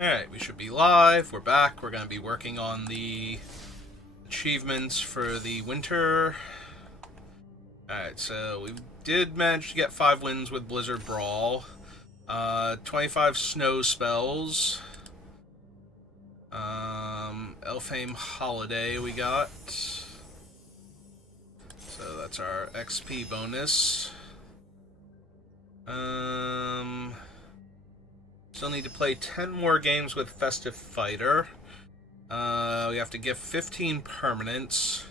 Alright, we should be live. We're back. We're going to be working on the achievements for the winter. Alright, so we did manage to get 5 wins with Blizzard Brawl. 25 snow spells. Elfheim Holiday we got. So that's our XP bonus. Still need to play 10 more games with Festive Fighter. We have to give 15 permanents.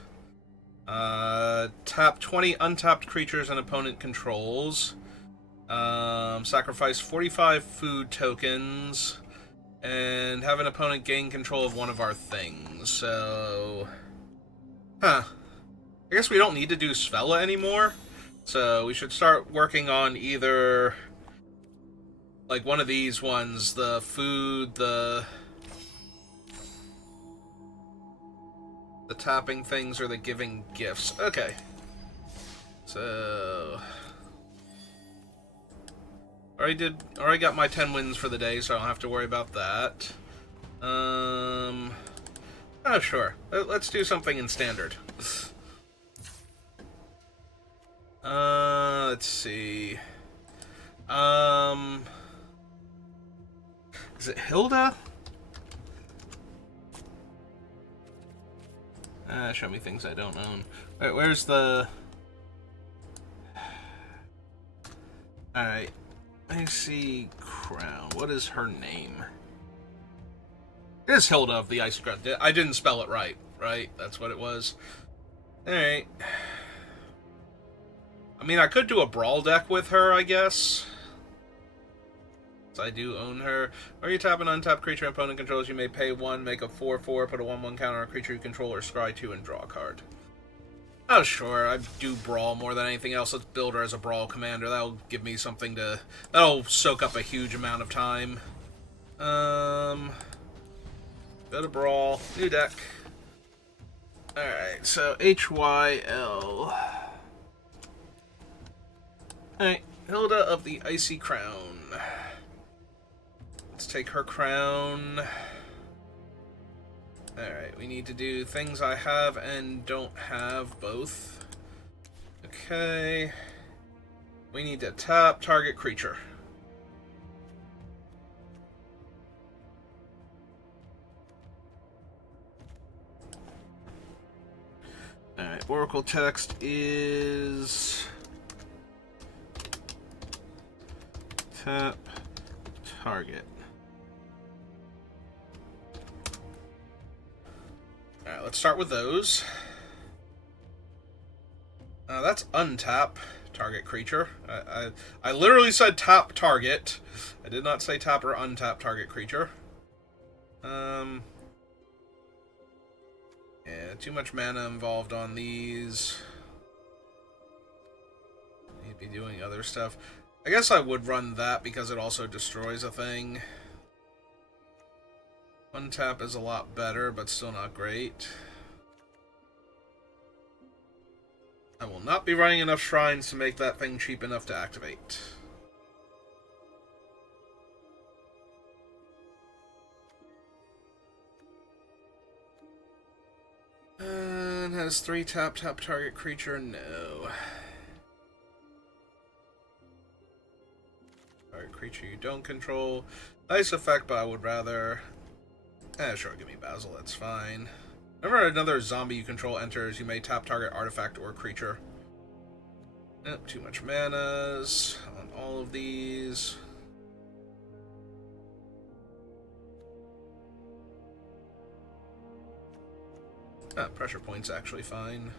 Tap 20 untapped creatures and opponent controls. Sacrifice 45 food tokens. And have an opponent gain control of one of our things. So... I guess we don't need to do Svella anymore. So we should start working on either... like one of these ones, the food, the tapping things, or the giving gifts. Okay. So already got my 10 wins for the day, so I don't have to worry about that. Oh sure. Let's do something in standard. Let's see. Is it Hilda? Show me things I don't own. Wait, where's the... Alright. I see Crown. What is her name? It is Hilda of the Ice Crown. I didn't spell it right, right? That's what it was. Alright. I mean, I could do a brawl deck with her, I guess. I do own her. Or you tap an untapped creature opponent controls, you may pay 1, make a 4/4, put a 1/1 counter on a creature you control, or scry 2 and draw a card. Oh, sure. I do Brawl more than anything else. Let's build her as a Brawl commander. That'll give me something to... that'll soak up a huge amount of time. Go to Brawl. New deck. Alright, so HYL. Alright, Hilda of the Icy Crown. Let's take her crown. Alright, we need to do things I have and don't have both. Okay. We need to tap target creature. Alright, Oracle text is... tap target. Alright, let's start with those. That's untap target creature. I literally said tap target. I did not say tap or untap target creature. Yeah, too much mana involved on these. Need to be doing other stuff. I guess I would run that because it also destroys a thing. Untap is a lot better, but still not great. I will not be running enough shrines to make that thing cheap enough to activate. And has 3 tap target creature? No. Target creature you don't control. Nice effect, but I would rather... sure, give me Basil, that's fine. Whenever another zombie you control enters, you may tap target artifact or creature. Too much manas on all of these. Pressure point's actually fine.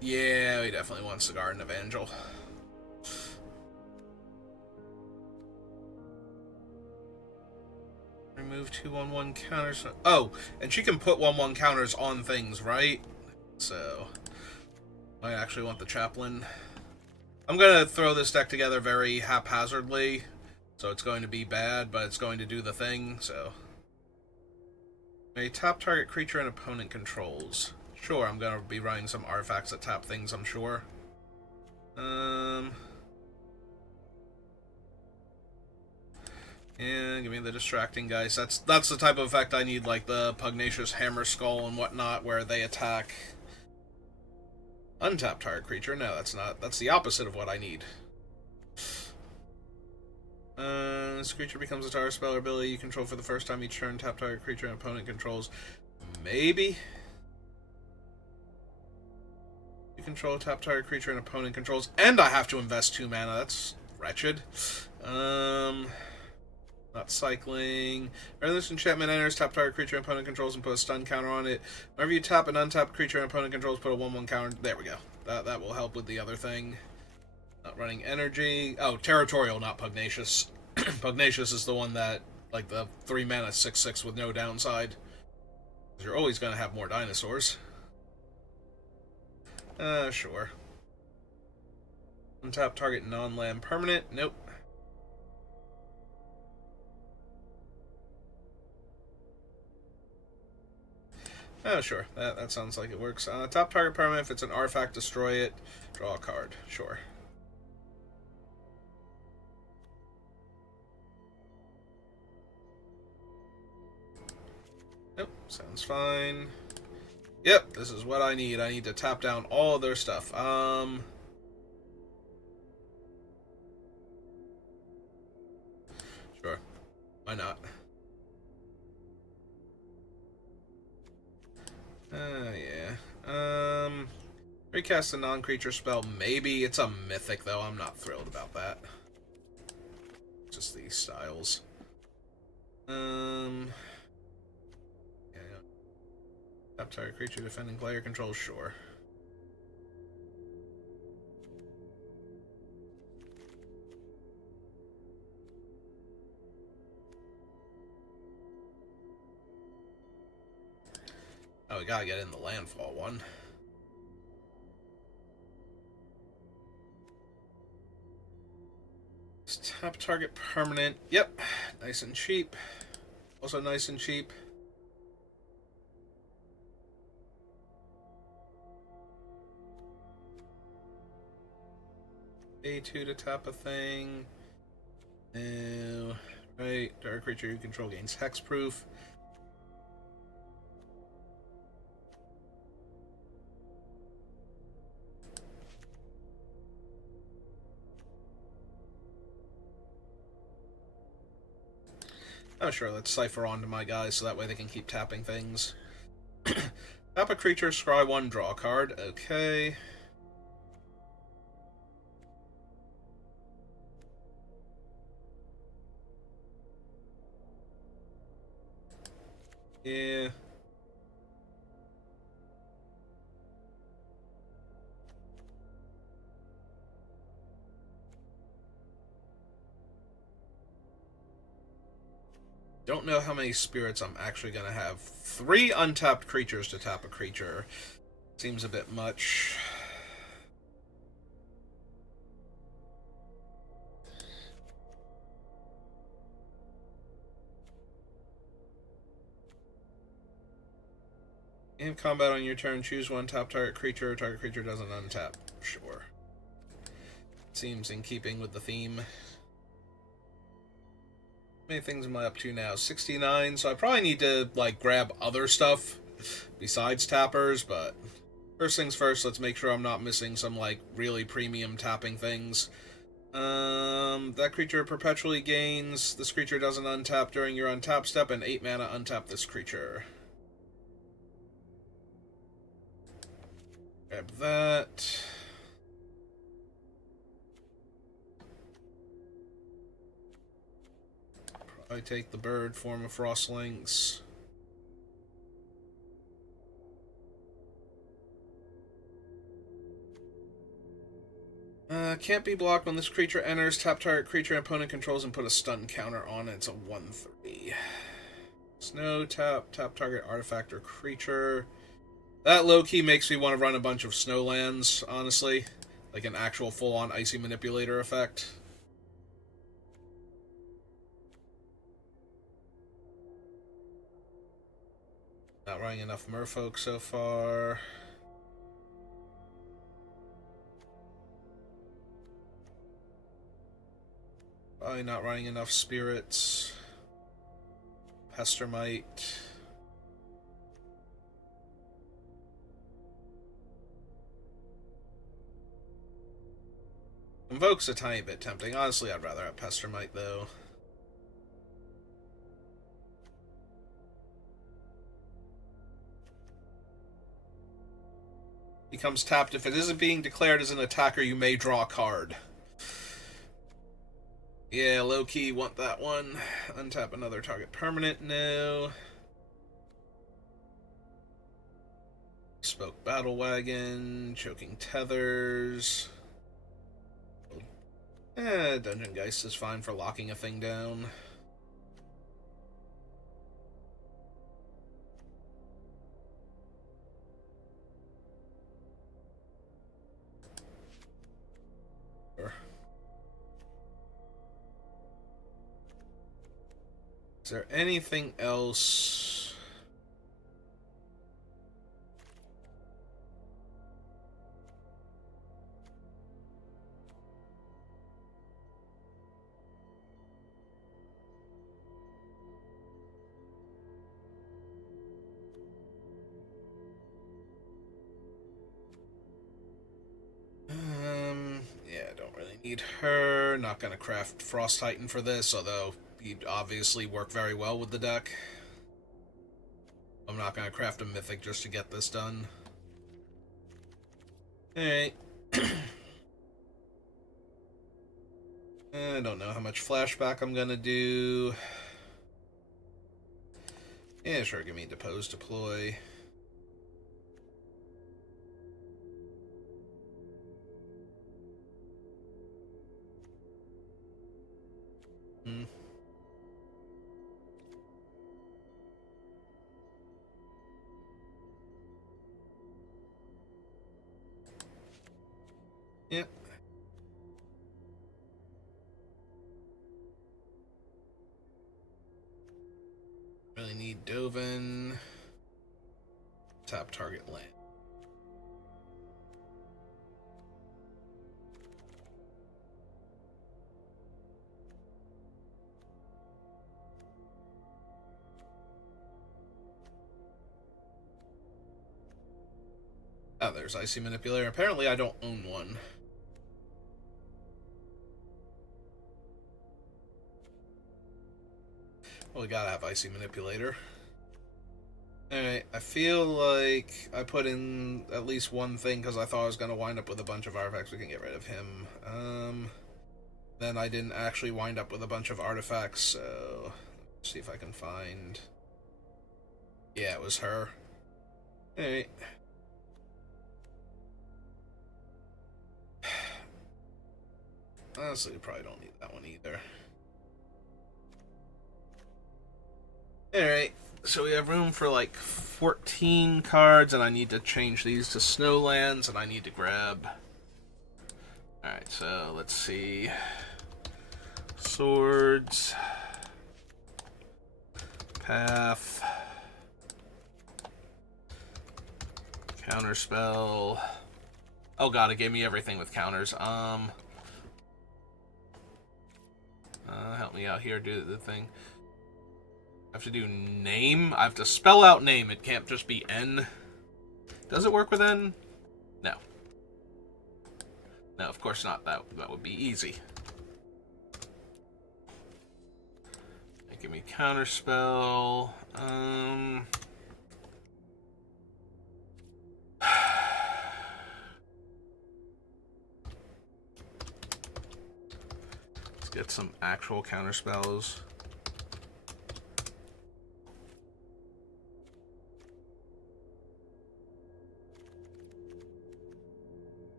Yeah, he definitely wants the Garden of Angel. Remove 2 1/1 counters. Oh, and she can put 1/1 counters on things, right? So, I actually want the Chaplain. I'm gonna throw this deck together very haphazardly, so it's going to be bad, but it's going to do the thing, so... May tap target creature and opponent controls. Sure, I'm gonna be running some artifacts that tap things, I'm sure. Yeah, give me the distracting guys. That's the type of effect I need, like the Pugnacious Hammer Skull and whatnot, where they attack untapped target creature. No, that's not. That's the opposite of what I need. This creature becomes a target spell or ability you control for the first time each turn. Tap target creature and opponent controls. Maybe. You control tap target creature and opponent controls, and I have to invest 2 mana. That's wretched. Not cycling. Whenever this enchantment enters, tap target creature and opponent controls and put a stun counter on it. Whenever you tap an untapped creature and opponent controls, put a 1/1 counter. There we go. That will help with the other thing. Not running energy. Oh, territorial, not pugnacious. Pugnacious is the one that, like the 3 mana 6/6 with no downside. You're always going to have more dinosaurs. Sure. Untap target non-land permanent. Nope. Oh, sure. That sounds like it works. Top target permanent. If it's an artifact, destroy it. Draw a card. Sure. Nope. Sounds fine. Yep. This is what I need. I need to tap down all of their stuff. Sure. Why not? Yeah. Recast a non-creature spell. Maybe. It's a mythic, though. I'm not thrilled about that. Just these styles. Yeah. Tap target creature defending player control. Sure. Oh, we gotta get in the landfall one. Top target permanent. Yep. Nice and cheap. Also nice and cheap. A2 to tap a thing. No. Right. Dark creature you control gains hexproof. Oh, sure, let's cipher onto my guys so that way they can keep tapping things. Tap a creature, scry 1, draw a card. Okay. Yeah. Don't know how many spirits I'm actually going to have. 3 untapped creatures to tap a creature. Seems a bit much. In combat on your turn, choose 1 tap target creature. Target creature doesn't untap. Sure. Seems in keeping with the theme. How many things am I up to now? 69, so I probably need to, like, grab other stuff besides tappers, but first things first, let's make sure I'm not missing some, like, really premium tapping things. That creature perpetually gains. This creature doesn't untap during your untap step, and 8 mana untap this creature. Grab that. I take the bird form of Frostlings. Can't be blocked when this creature enters. Tap target creature opponent controls and put a stun counter on it. It's a 1/3. Snow, tap target artifact or creature. That low-key makes me want to run a bunch of snowlands, honestly. Like an actual full-on icy manipulator effect. Not running enough merfolk so far. Probably not running enough spirits. Pestermite. Invoke's a tiny bit tempting. Honestly, I'd rather have Pestermite, though. Becomes tapped. If it isn't being declared as an attacker, you may draw a card. Yeah, low-key want that one. Untap another target permanent now. Spoke Battle Wagon. Choking Tethers. Dungeon Geist is fine for locking a thing down. Is there anything else? Yeah, don't really need her. Not gonna craft Frost Titan for this, although he'd obviously work very well with the deck. I'm not gonna craft a Mythic just to get this done. Alright. I don't know how much flashback I'm gonna do. Yeah, sure, give me Depose Deploy. Yep. Really need Dovin. Tap target land. Oh, there's Icy Manipulator. Apparently I don't own one. Well, we gotta have Icy Manipulator. Alright, I feel like I put in at least one thing because I thought I was going to wind up with a bunch of artifacts. We can get rid of him. Then I didn't actually wind up with a bunch of artifacts, so... Let's see if I can find... Yeah, it was her. Alright. Honestly, you probably don't need that one either. Alright, so we have room for like 14 cards, and I need to change these to Snowlands, and I need to grab... Alright, so let's see... Swords... Path... Counterspell... Oh god, it gave me everything with counters. Help me out here, do the thing. I have to do name? I have to spell out name, it can't just be N. Does it work with N? No. No, of course not. That would be easy. Give me counterspell. Let's get some actual counterspells.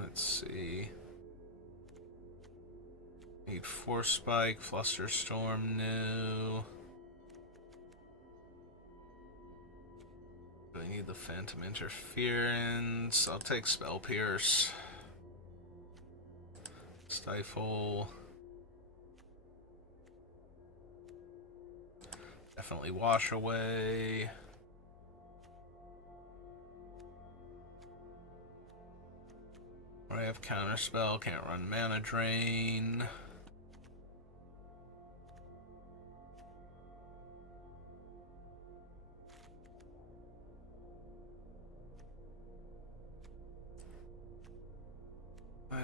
Let's see. Need Force Spike, Flusterstorm, no. I need the Phantom Interference. I'll take Spell Pierce. Stifle. Definitely Wash Away. I have Counterspell, can't run Mana Drain.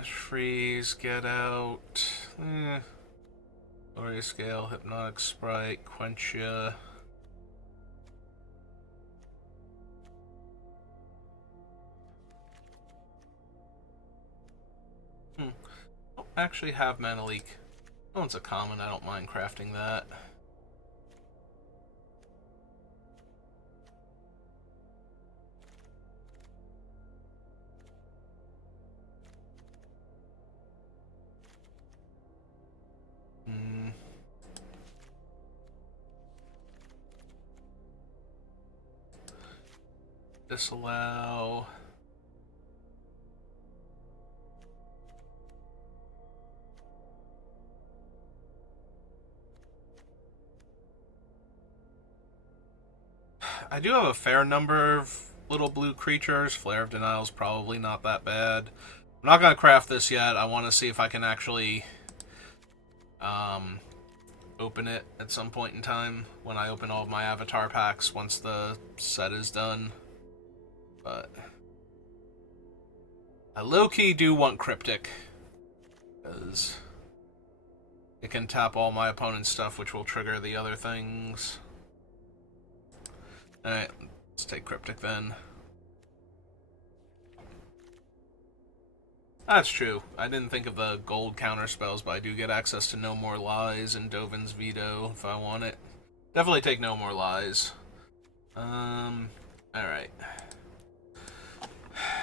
Freeze, get out. Glory Scale, Hypnotic Sprite, Quench ya. Don't actually have Mana Leak. Oh, it's a common, I don't mind crafting that. Disallow. I do have a fair number of little blue creatures. Flare of Denial is probably not that bad. I'm not going to craft this yet. I want to see if I can actually open it at some point in time when I open all of my avatar packs once the set is done. But I low-key do want Cryptic, because it can tap all my opponent's stuff, which will trigger the other things. Alright, let's take Cryptic then. That's true. I didn't think of the gold counter spells, but I do get access to No More Lies and Dovin's Veto if I want it. Definitely take No More Lies. Alright.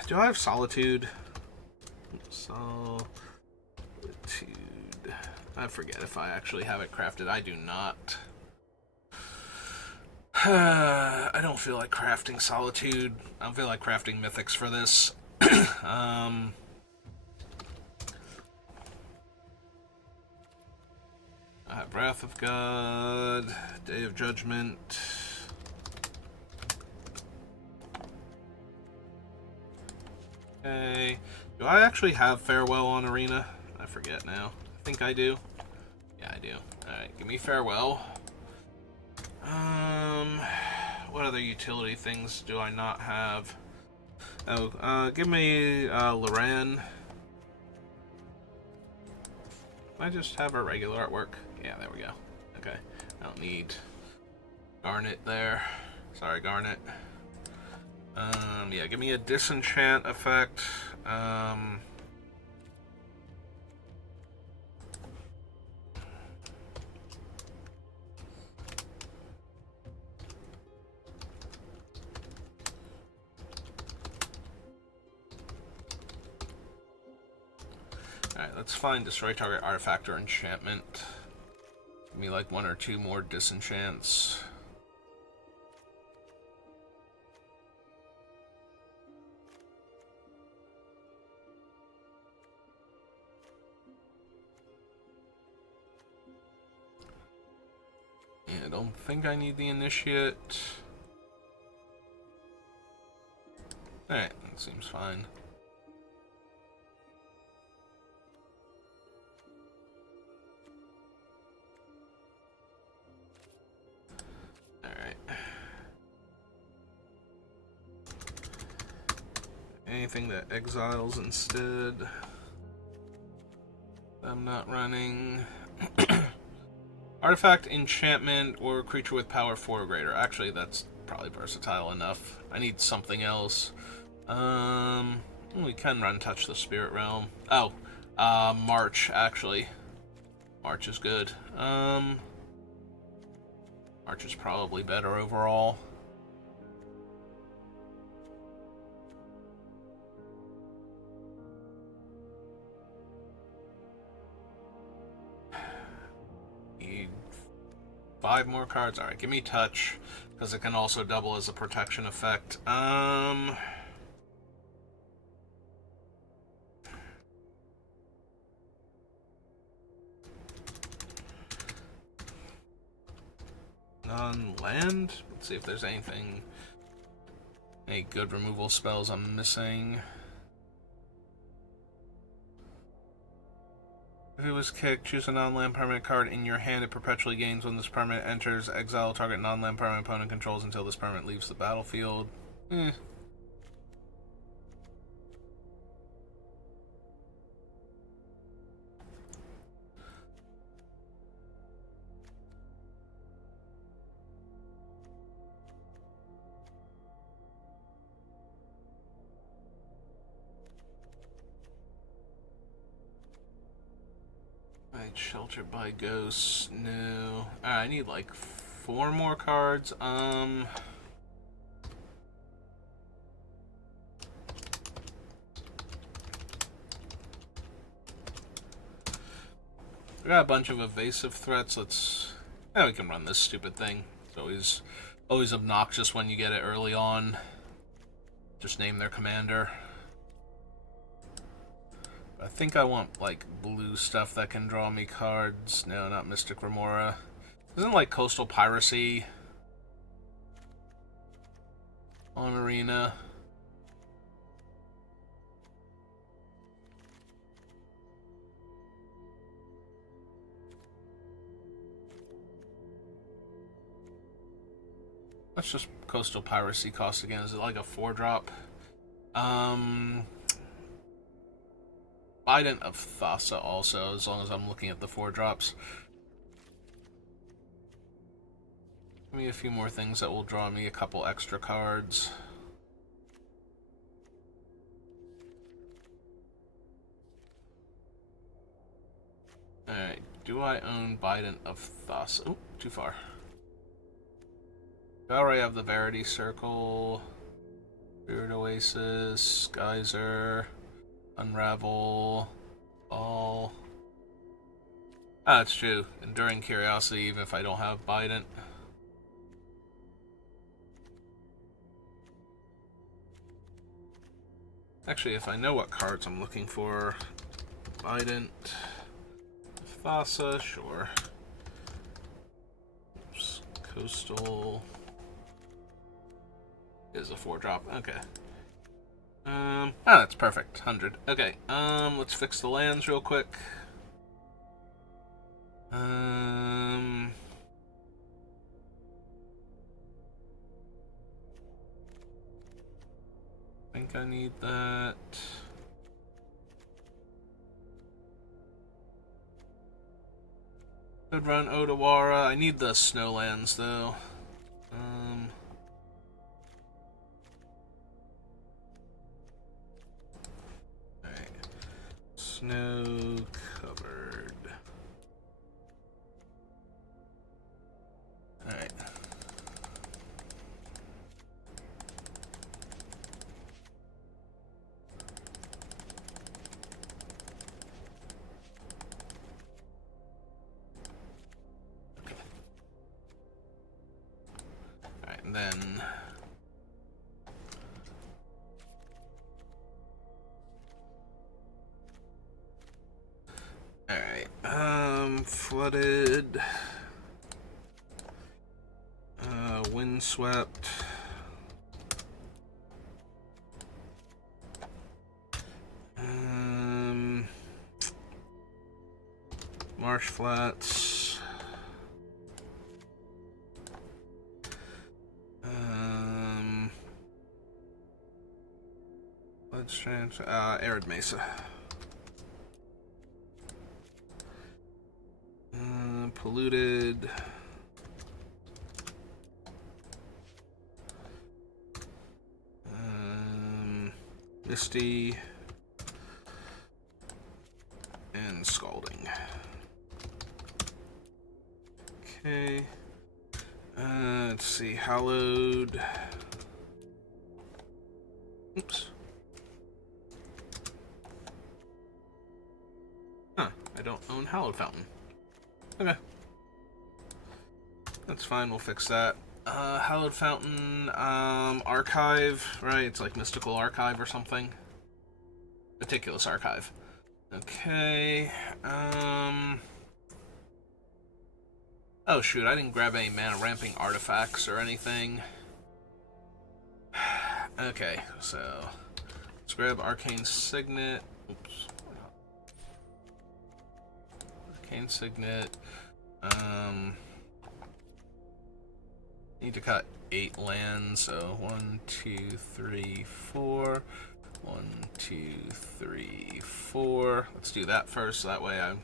Do I have Solitude? Solitude. I forget if I actually have it crafted. I do not. I don't feel like crafting Solitude. I don't feel like crafting Mythics for this. I have Wrath of God, Day of Judgment. Okay. Do I actually have Farewell on Arena? I forget now. I think I do. Yeah, I do. Alright, give me Farewell. What other utility things do I not have? Oh, give me Loran. I just have our regular artwork. Yeah, there we go. Okay. I don't need Garnet there. Sorry, Garnet. Yeah, give me a disenchant effect. Alright, let's find Destroy Target Artifact or Enchantment. Give me like 1 or 2 more disenchants. Yeah, I don't think I need the Initiate. Alright, that seems fine. Anything that exiles instead. I'm not running. Artifact, enchantment, or creature with power 4 or greater. Actually, that's probably versatile enough. I need something else. We can run Touch the Spirit Realm. Oh, March, actually. March is good. March is probably better overall. Need 5 more cards. Alright, give me Touch, because it can also double as a protection effect. Non-land? Let's see if there's anything... Any good removal spells I'm missing. If it was kicked, choose a non-land permanent card in your hand. It perpetually gains when this permanent enters. Exile target non-land permanent opponent controls until this permanent leaves the battlefield. Sheltered by ghosts. No. I need like 4 more cards. I got a bunch of evasive threats. We can run this stupid thing. It's always obnoxious when you get it early on. Just name their commander. I think I want, like, blue stuff that can draw me cards. No, not Mystic Remora. Isn't, like, Coastal Piracy on Arena? Let's just Coastal Piracy cost again. Is it like a 4-drop? Bident of Thassa also, as long as I'm looking at the 4-drops. Give me a few more things that will draw me a couple extra cards. Alright, do I own Bident of Thassa? Oh, too far. I already have the Verity Circle, Spirit Oasis, Geyser, Unravel, All. That's true. Enduring Curiosity, even if I don't have Bident. Actually, if I know what cards I'm looking for, Bident, Thassa, sure. Oops. Coastal is a 4-drop. Okay. That's perfect. 100. Okay. Let's fix the lands real quick. I think I need that. Could run Odawara. I need the Snowlands though. Snow covered. Alright. Alright, and then flooded, windswept, marsh flats, let's change, arid mesa. Polluted. Misty. And Scalding. Okay. Let's see. Hallowed. Oops. Huh. I don't own Hallowed Fountain. Okay. That's fine, we'll fix that. Hallowed Fountain, Archive, right? It's like Mystical Archive or something. Meticulous Archive. Okay, oh shoot, I didn't grab any mana ramping artifacts or anything. Okay, so let's grab Arcane Signet. Oops. Arcane Signet. Need to cut 8 lands, so 1, 2, 3, 4. 1, 2, 3, 4. Let's do that first, so that way I'm...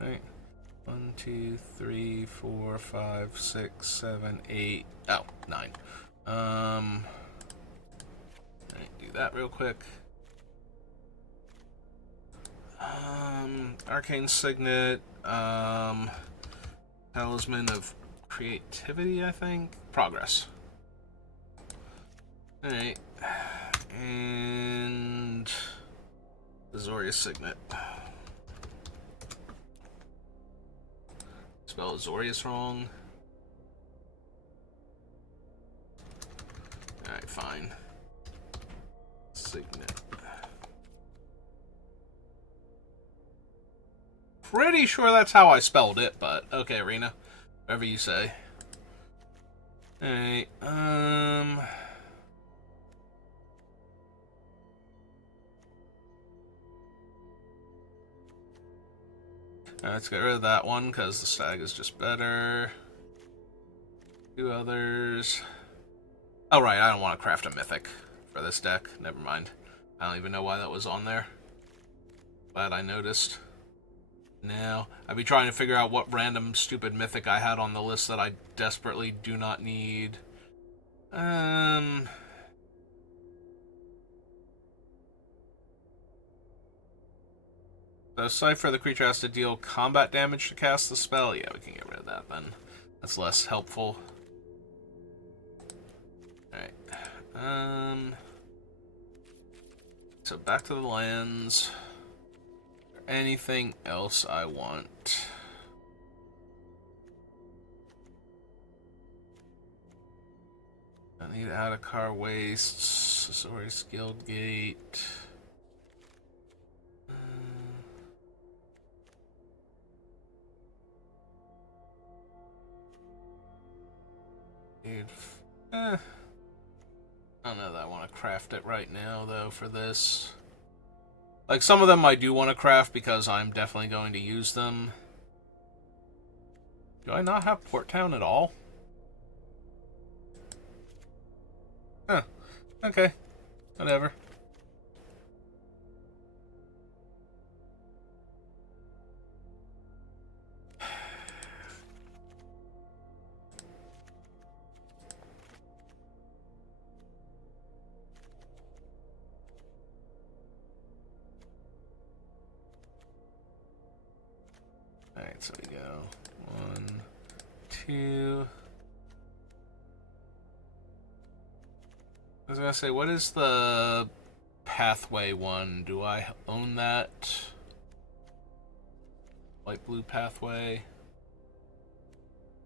Alright. 1, 2, 3, 4, 5, 6, 7, 8... Oh, 9. Alright, do that real quick. Arcane Signet, Talisman of Creativity, I think? Progress. Alright. And Azorius Signet. Spell Azorius wrong. Alright, fine. Signet. Pretty sure that's how I spelled it, but okay, Arena. Whatever you say. Alright, let's get rid of that one, because the stag is just better. Two others. Oh, right, I don't want to craft a mythic for this deck. Never mind. I don't even know why that was on there. Glad I noticed. Now, I'd be trying to figure out what random stupid mythic I had on the list that I desperately do not need. So Cypher, the creature has to deal combat damage to cast the spell. Yeah, we can get rid of that then. That's less helpful. Alright. So back to the lands. Anything else I want? I need Adakar Wastes, Azorius Guildgate. Dude, I don't know that I want to craft it right now, though, for this. Like, some of them I do want to craft because I'm definitely going to use them. Do I not have Port Town at all? Huh. Okay. Whatever. Alright, so we go 1, 2. I was gonna say, what is the pathway one? Do I own that? Light blue pathway.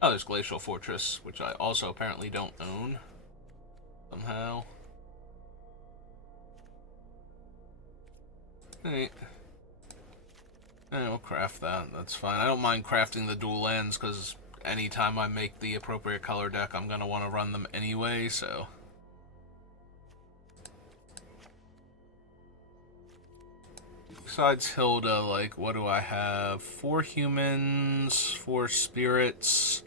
Oh, there's Glacial Fortress, which I also apparently don't own. Somehow. Alright. We'll craft that. That's fine. I don't mind crafting the dual lands, because anytime I make the appropriate color deck, I'm going to want to run them anyway, so... Besides Hilda, like, what do I have? 4 humans, 4 spirits.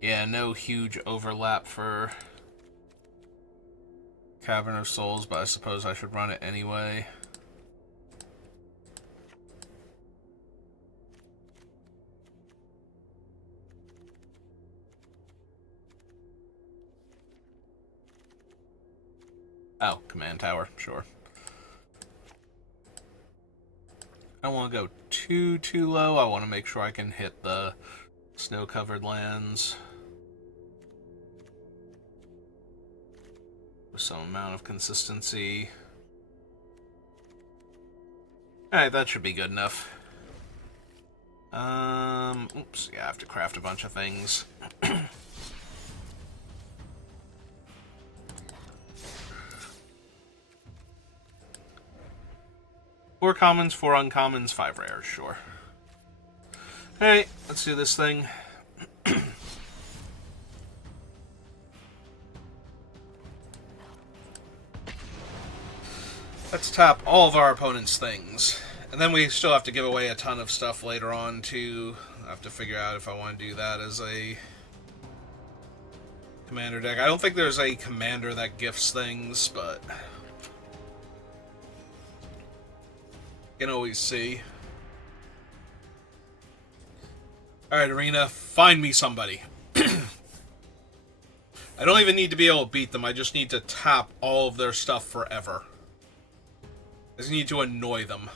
Yeah, no huge overlap for Cavern of Souls, but I suppose I should run it anyway. Oh, Command Tower, sure. I don't want to go too low. I want to make sure I can hit the snow-covered lands with some amount of consistency. Alright, that should be good enough. Oops, yeah, I have to craft a bunch of things. 4 commons, 4 uncommons, 5 rares, sure. Alright, let's do this thing. Let's tap all of our opponent's things. And then we still have to give away a ton of stuff later on, too. I have to figure out if I want to do that as a commander deck. I don't think there's a commander that gifts things, but... you can always see. Alright, Arena, find me somebody. I don't even need to be able to beat them, I just need to tap all of their stuff forever. I just need to annoy them.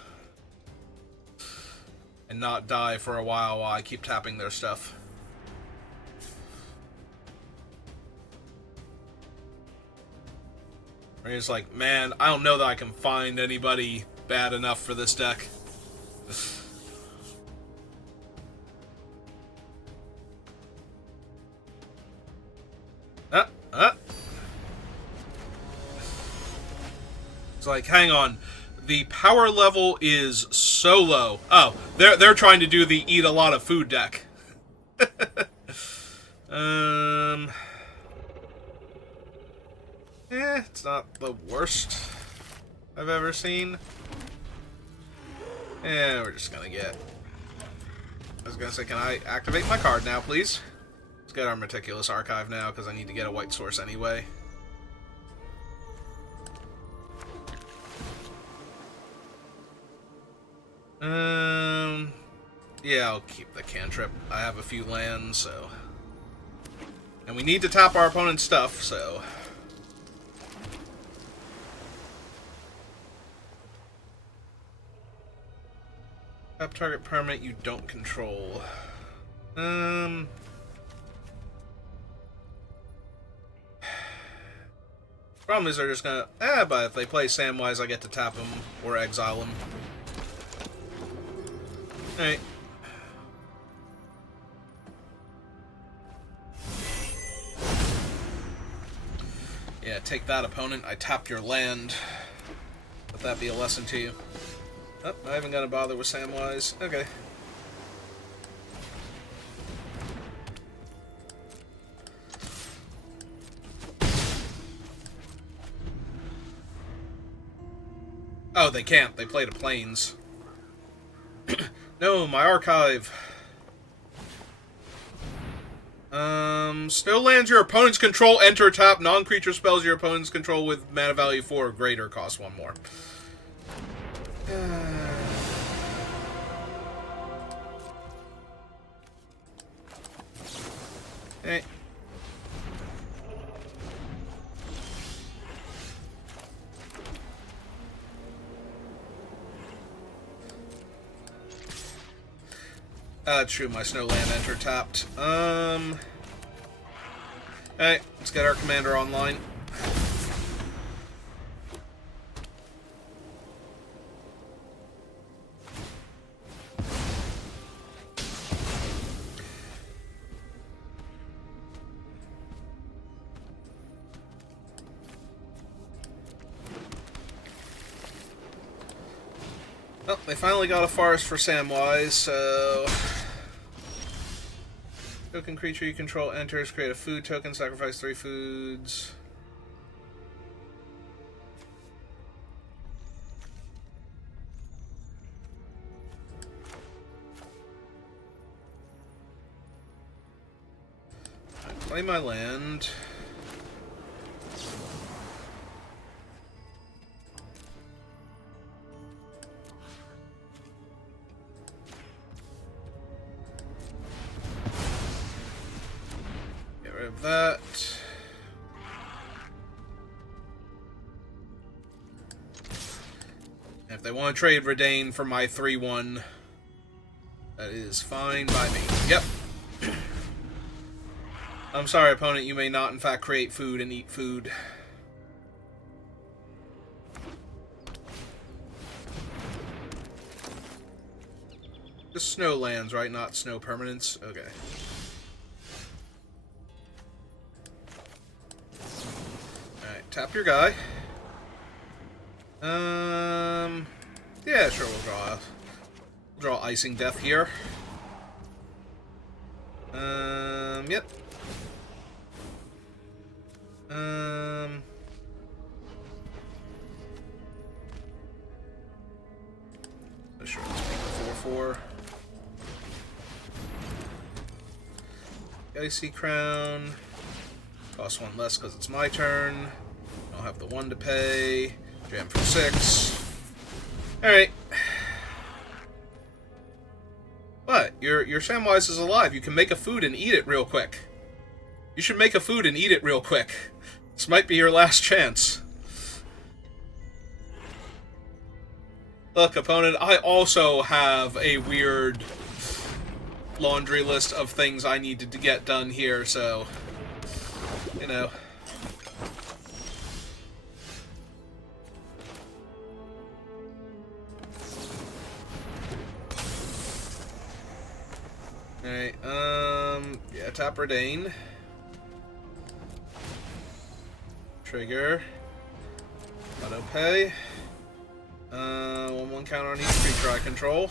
and not die for a while I keep tapping their stuff. Or he's like, man, I don't know that I can find anybody bad enough for this deck. It's like, hang on, the power level is so low. Oh, they're trying to do the eat a lot of food deck. It's not the worst I've ever seen. We're just gonna get... I was gonna say, can I activate my card now, please? Let's get our Meticulous Archive now, because I need to get a white source anyway. Yeah, I'll keep the cantrip. I have a few lands, so... And we need to tap our opponent's stuff, so... Tap target permanent you don't control. Problem is they're just gonna... but if they play Samwise, I get to tap them or exile them. Alright. Yeah, take that, opponent. I tapped your land. Let that be a lesson to you. Oh, I haven't got to bother with Samwise. Okay. Oh, they can't. They played a Plains. No, my archive. Snow lands your opponent's control, enter, tap, non-creature spells your opponent's control with mana value 4 or greater cost 1 more. Hey. True, my snow land enter tapped. Alright, let's get our commander online. Oh, they finally got a forest for Samwise, so... Token creature you control enters, create a food token, sacrifice 3 foods. I play my land. That. If they want to trade Redain for my 3/1, that is fine by me. Yep. I'm sorry, opponent, you may not in fact create food and eat food. Just snow lands, right? Not snow permanents? Okay. Tap your guy. Yeah, sure, we'll draw Icing Death here. Yep. Sure, let's make a 4/4. Icy Crown. Cost 1 less because it's my turn. I'll have the 1 to pay. Jam for 6. Alright. What? Your Samwise is alive. You can make a food and eat it real quick. You should make a food and eat it real quick. This might be your last chance. Look, opponent, I also have a weird laundry list of things I needed to get done here, so, you know. Alright, yeah, tap Redain. Trigger. Auto pay. 1/1 counter on each creature I control.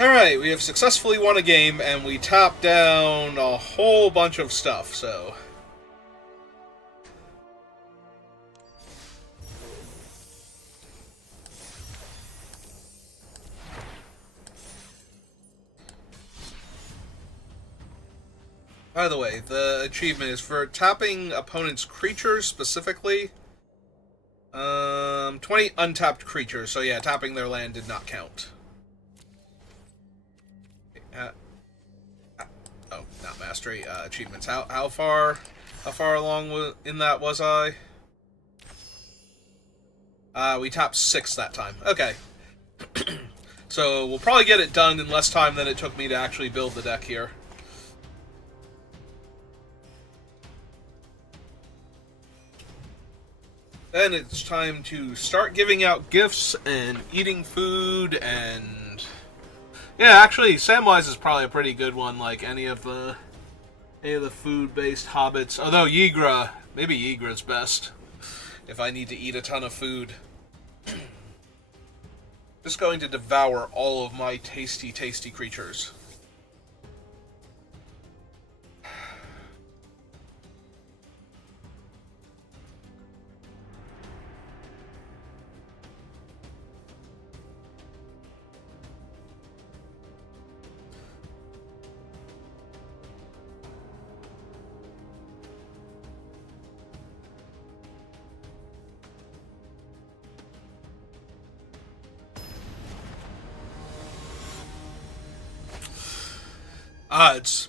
Alright, we have successfully won a game, and we tapped down a whole bunch of stuff, so... By the way, the achievement is for tapping opponent's creatures, specifically. 20 untapped creatures, so yeah, tapping their land did not count. Oh, not mastery. Achievements. How far along in that was I? We tapped 6 that time. Okay. So we'll probably get it done in less time than it took me to actually build the deck here. Then it's time to start giving out gifts and eating food and... Yeah, actually, Samwise is probably a pretty good one, like any of the food-based hobbits. Although Ygritte, maybe Ygritte's best, if I need to eat a ton of food. Just going to devour all of my tasty, tasty creatures.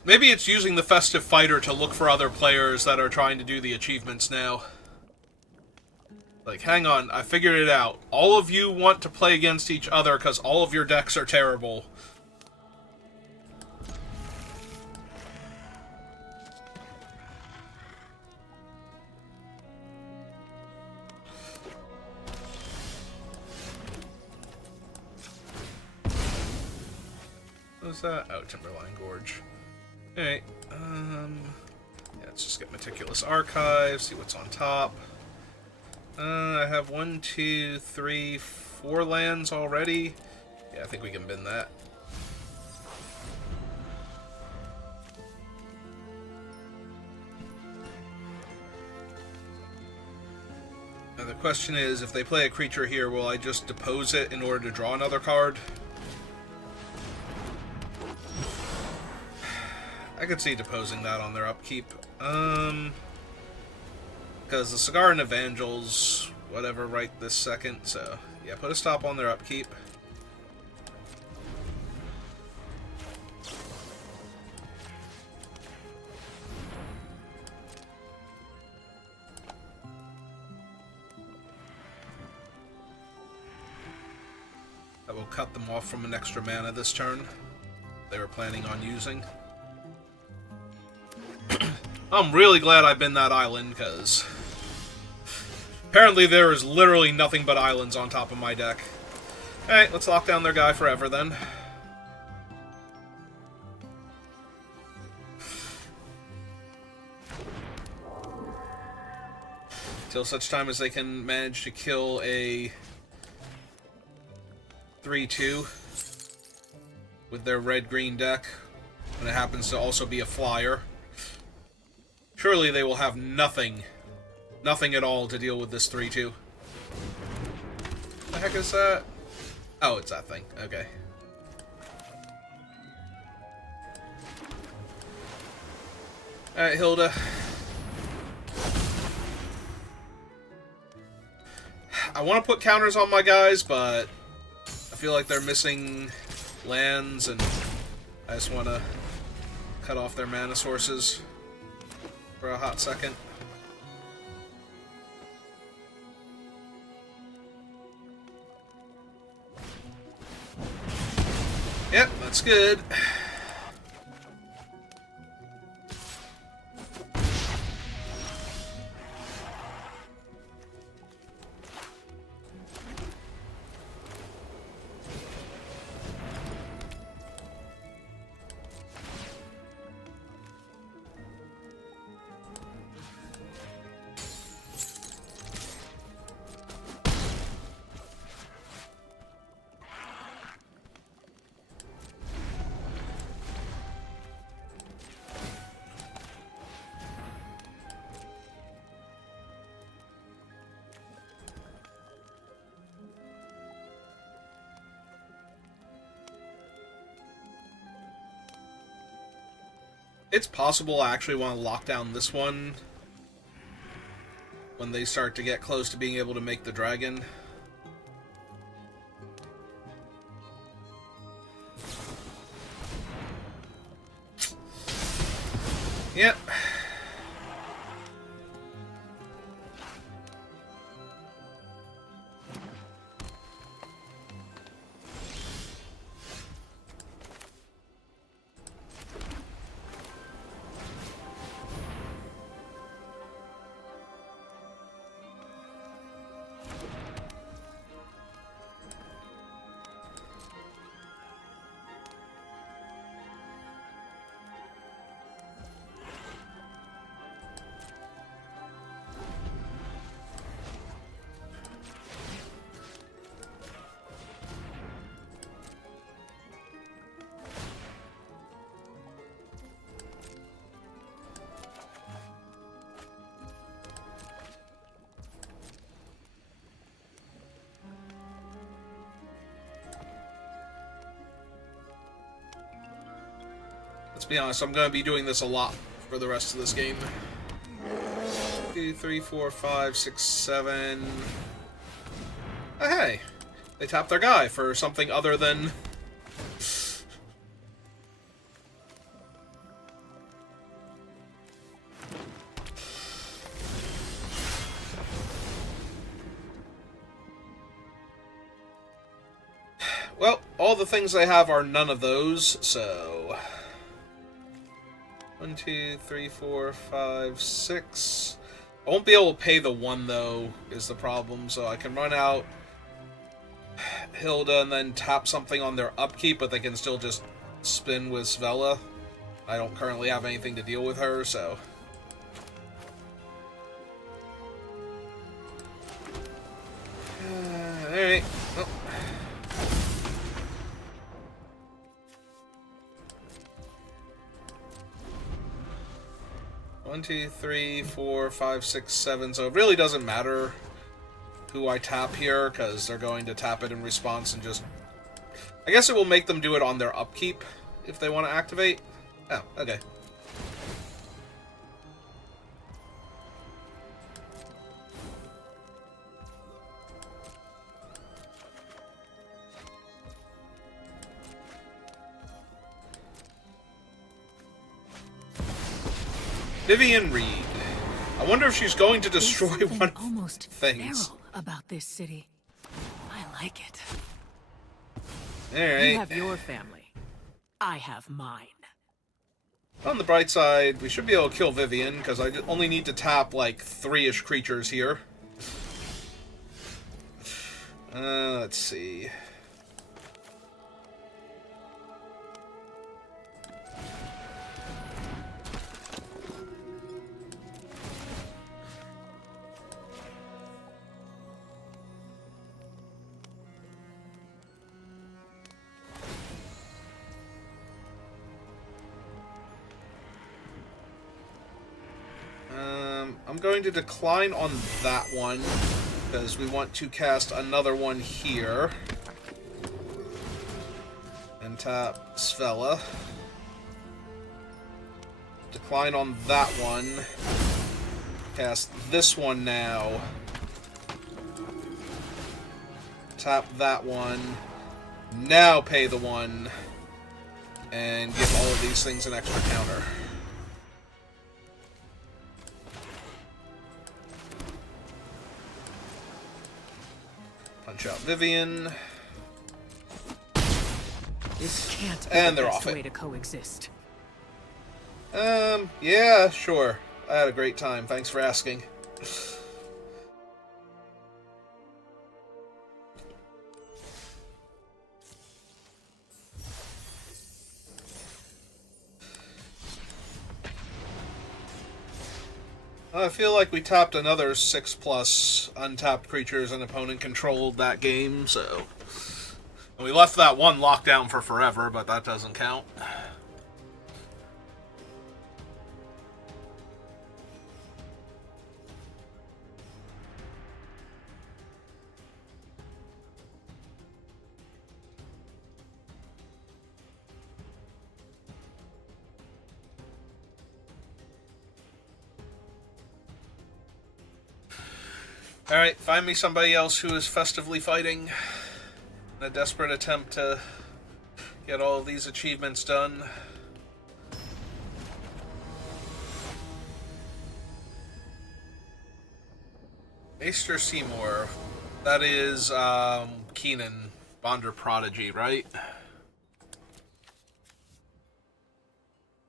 Maybe it's using the Festive Fighter to look for other players that are trying to do the achievements now. Like, hang on, I figured it out. All of you want to play against each other because all of your decks are terrible. What was that? Oh, Timberline Gorge. Alright, yeah, let's just get Meticulous Archive, see what's on top. I have 1, 2, 3, 4 lands already. Yeah, I think we can bin that. Now the question is, if they play a creature here, will I just depose it in order to draw another card? I could see deposing that on their upkeep. Because the Cigar and Evangels, whatever, right this second, so yeah, put a stop on their upkeep. I will cut them off from an extra mana this turn they were planning on using. I'm really glad I've been that island, because apparently there is literally nothing but islands on top of my deck. Alright, let's lock down their guy forever then. Till such time as they can manage to kill a 3/2 with their red-green deck, and it happens to also be a flyer. Surely they will have nothing at all to deal with this 3/2. What the heck is that? Oh, it's that thing. Okay. Alright, Hilda. I want to put counters on my guys, but I feel like they're missing lands, and I just want to cut off their mana sources for a hot second. Yep, that's good. It's possible I actually want to lock down this one when they start to get close to being able to make the dragon. Yep. Let's be honest, I'm going to be doing this a lot for the rest of this game. 2, 3, 4, 5, 6, 7... Oh, hey! They tapped their guy for something other than... Well, all the things they have are none of those, so... 1, 2, 3, 4, 5, 6. I won't be able to pay the 1, though, is the problem, so I can run out Hilda and then tap something on their upkeep, but they can still just spin with Svella. I don't currently have anything to deal with her, so... Alright. Oh. 1, 2, 3, 4, 5, 6, 7. So it really doesn't matter who I tap here, because they're going to tap it in response and just... I guess it will make them do it on their upkeep if they want to activate. Oh, okay. Vivian Reed. I wonder if she's going to destroy one of almost things. Feral about this city. I like it. Alright. You have your family. I have mine. On the bright side, we should be able to kill Vivian, because I only need to tap, like, 3-ish creatures here. Let's see. I'm going to decline on that one, because we want to cast another one here. And tap Svella. Decline on that one. Cast this one now. tap that one, now pay the one, and give all of these things an extra counter. Punch out Vivian. This can't be And the they're best off way it. to coexist. Yeah, sure. I had a great time. Thanks for asking. I feel like we tapped another 6+ untapped creatures an opponent controlled that game, so... And we left that one locked down for forever, but that doesn't count. Alright, find me somebody else who is festively fighting in a desperate attempt to get all of these achievements done. Aster Seymour. That is, Keenan, Bonder Prodigy, right?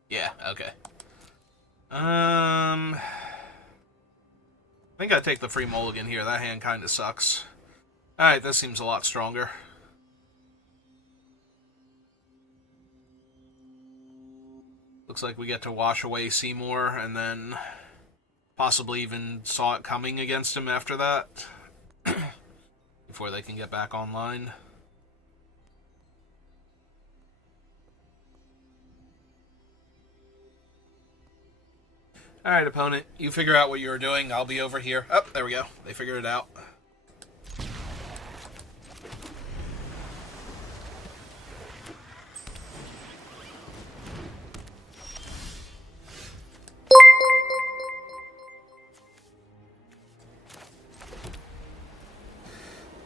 Yeah, okay. I think I'd take the free mulligan here. That hand kind of sucks. Alright, this seems a lot stronger. Looks like we get to wash away Seymour, and then possibly even saw it coming against him after that. Before they can get back online. Alright, opponent. You figure out what you're doing. I'll be over here. Oh, there we go. They figured it out.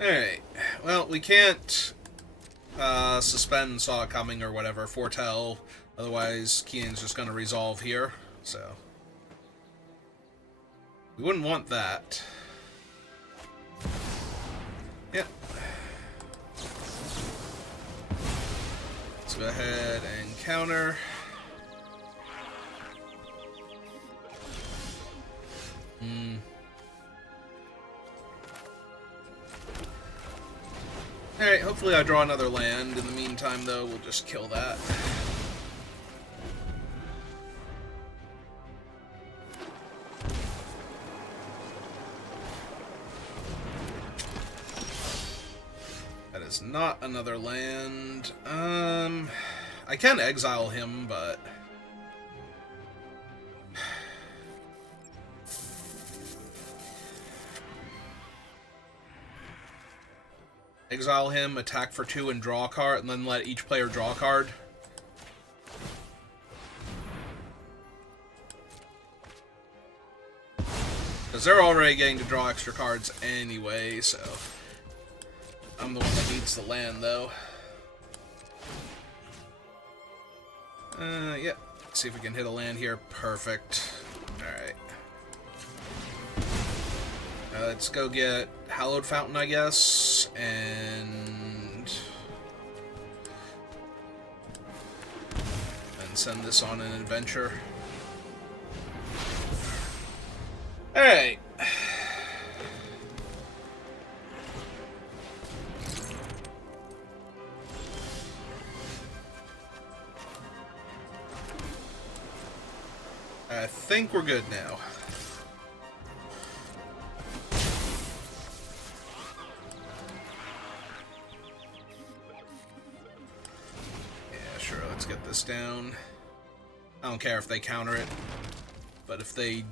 Alright. Well, we can't suspend Saw It Coming or whatever, foretell. Otherwise, Keenan's just going to resolve here. So... we wouldn't want that. Yep. Let's go ahead and counter. Alright, hopefully I draw another land. In the meantime, though, we'll just kill that. That is not another land. I can exile him, but... exile him, attack for 2 and draw a card, and then let each player draw a card. Because they're already getting to draw extra cards anyway, so... I'm the one that needs the land, though. Yeah. Let's see if we can hit a land here. Perfect. Alright. Let's go get Hallowed Fountain, I guess, and send this on an adventure. Alright. I think we're good now. Yeah, sure, let's get this down. I don't care if they counter it, but if they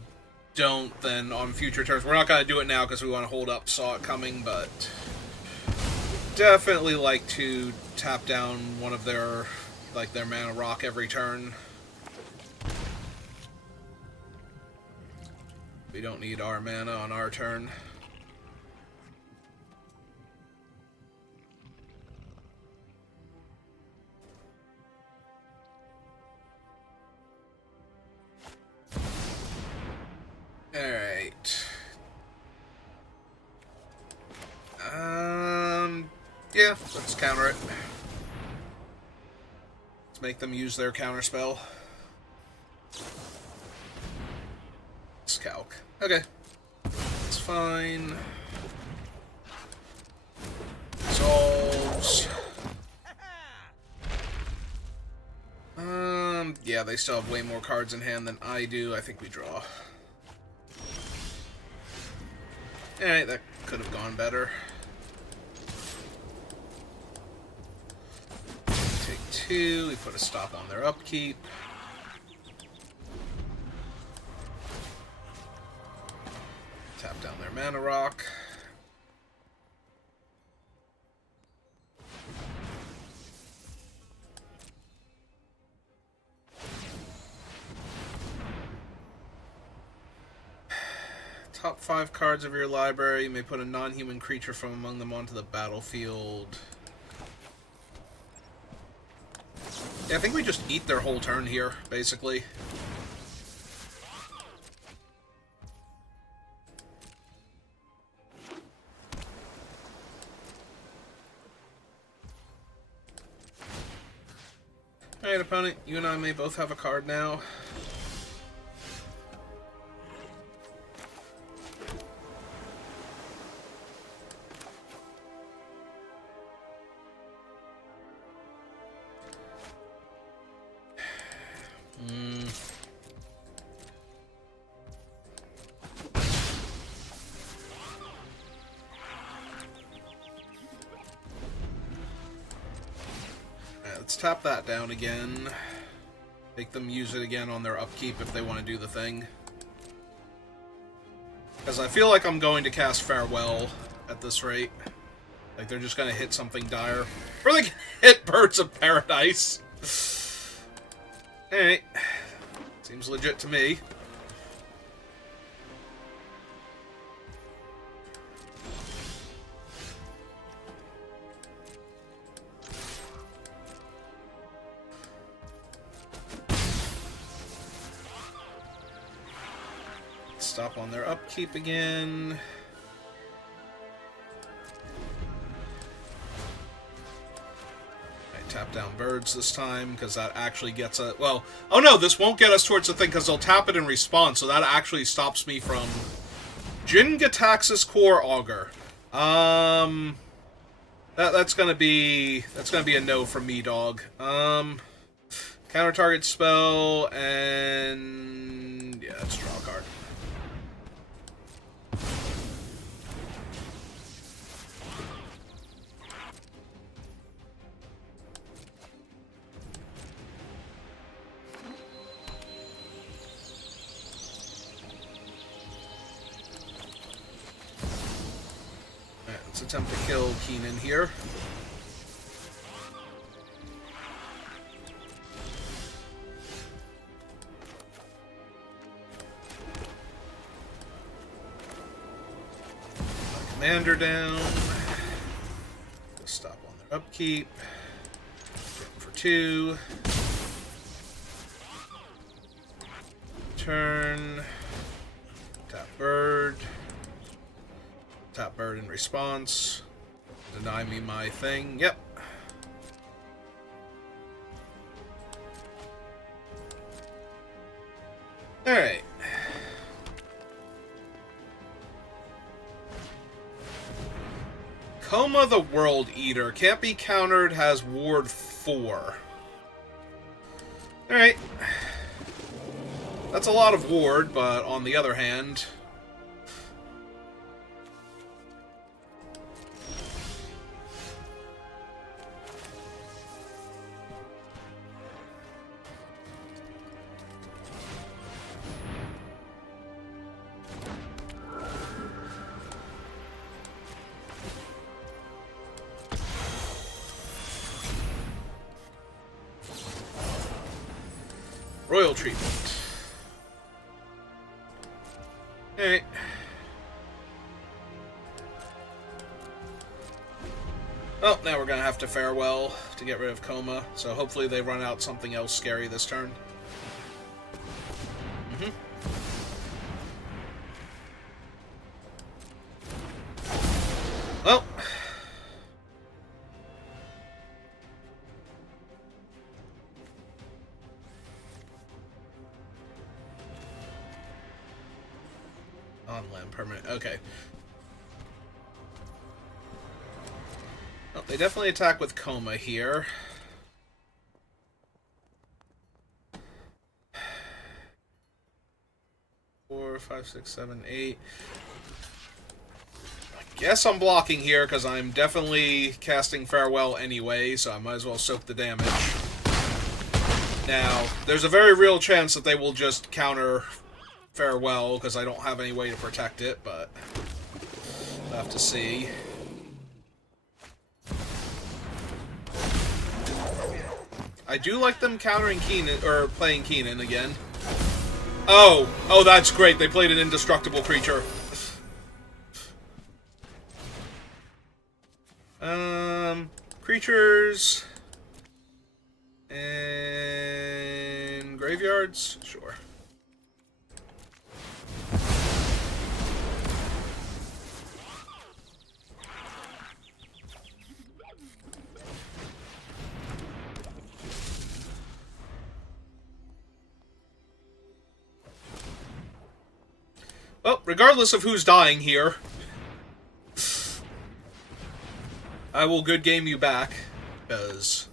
don't, then on future turns, we're not going to do it now because we want to hold up Saw It Coming, but definitely like to tap down one of their, like, their mana rock every turn. We don't need our mana on our turn. Yeah, let's counter it. Let's make them use their counter spell. Scalc. Okay. It's fine. Resolves. Yeah, they still have way more cards in hand than I do. I think we draw. Alright, that could have gone better. Take 2, we put a stop on their upkeep. Tap down their mana rock. Top 5 cards of your library. You may put a non-human creature from among them onto the battlefield. Yeah, I think we just eat their whole turn here, basically. Alright, opponent, you and I may both have a card now. Let's tap that down again. Make them use it again on their upkeep if they want to do the thing. Because I feel like I'm going to cast Farewell at this rate. Like they're just going to hit something dire. Or they can hit Birds of Paradise. Alright. Seems legit to me. Stop on their upkeep again. I tap down birds this time, because that actually gets a... Well, oh no, this won't get us towards the thing, because they'll tap it in response, so that actually stops me from... Jin-Gitaxias Core Augur. That's gonna be a no from me, dog. Counter target spell, and... yeah, let's draw a card. Let's attempt to kill Keenan here. Commander down. Stop on their upkeep. For 2. Turn. Tap bird. Tap bird in response. Deny me my thing. Yep. Alright. Koma the World Eater. Can't be countered, has ward 4. Alright. That's a lot of ward, but on the other hand... Royal treatment. Alright. Oh, now we're gonna have to farewell to get rid of Koma, so hopefully they run out something else scary this turn. Well, Okay. Well, they definitely attack with Coma here. Four, five, six, seven, eight. I guess I'm blocking here because I'm definitely casting Farewell anyway, so I might as well soak the damage. Now, there's a very real chance that they will just counter Farewell because I don't have any way to protect it, but we'll have to see. I do like them countering Keenan, or playing Keenan again. Oh, that's great. They played an indestructible creature. Creatures and graveyards, sure. Well, regardless of who's dying here, I will good game you back, because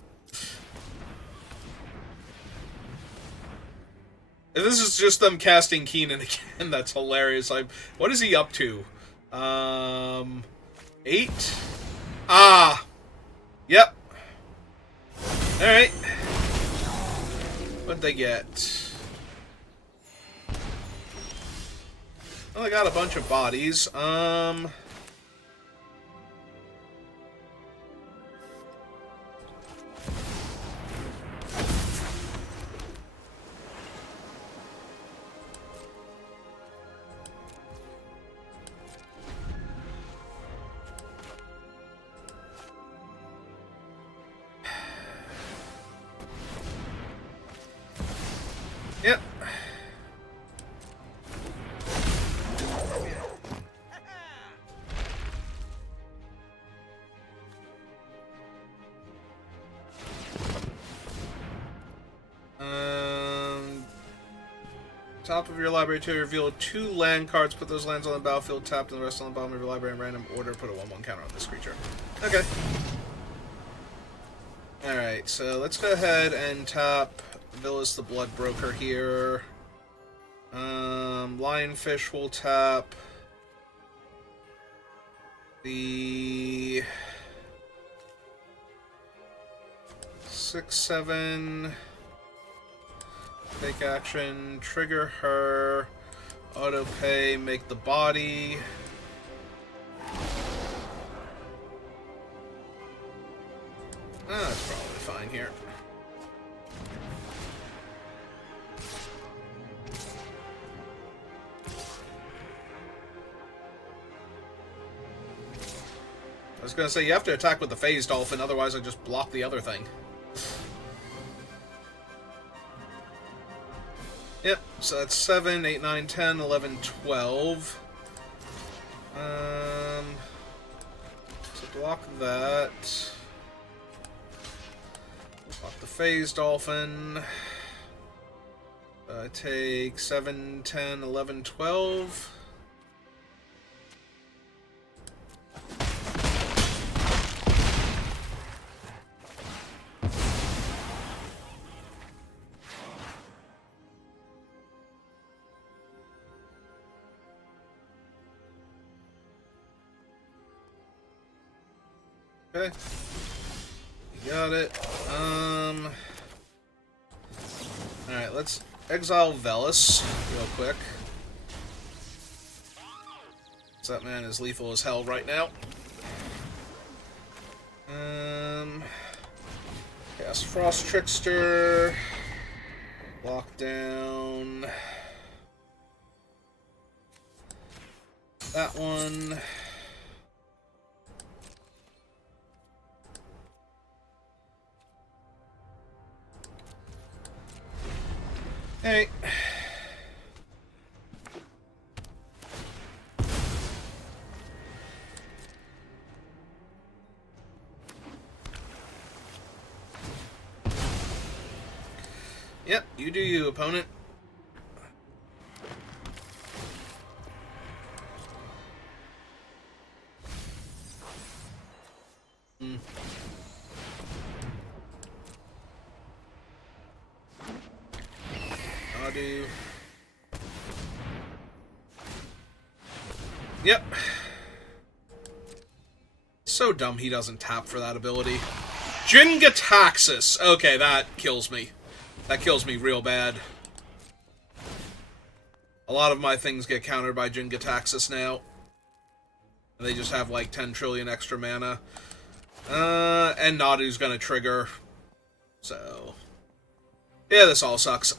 if this is just them casting Keenan again, that's hilarious. What is he up to? 8? Ah! Yep. Alright. What'd they get? Well, I got a bunch of bodies. Yep. Top of your library to reveal 2 land cards. Put those lands on the battlefield tapped, and the rest on the bottom of your library in random order. Put a 1/1 counter on this creature. Okay. Alright, so let's go ahead and tap Villas the Bloodbroker here. Lionfish will tap the 6/7. Take action, trigger her, auto pay, make the body. That's probably fine here. I was gonna say, you have to attack with the Phase Dolphin, otherwise I just block the other thing. Yep, so that's 7, 8, 9, 10, 11, 12. So block that. Block the Phase Dolphin. Take 7, 10, 11, 12. Okay. You got it. Alright, let's exile Velas real quick. That man is lethal as hell right now. Cast Frost Trickster. Lock down. That one. Alright. Yep, you do you, opponent. Nadu. Yep. So dumb he doesn't tap for that ability. Jin-Gitaxias! Okay, that kills me. That kills me real bad. A lot of my things get countered by Jin-Gitaxias now. And they just have like 10 trillion extra mana. And Nadu's gonna trigger. So... yeah, this all sucks.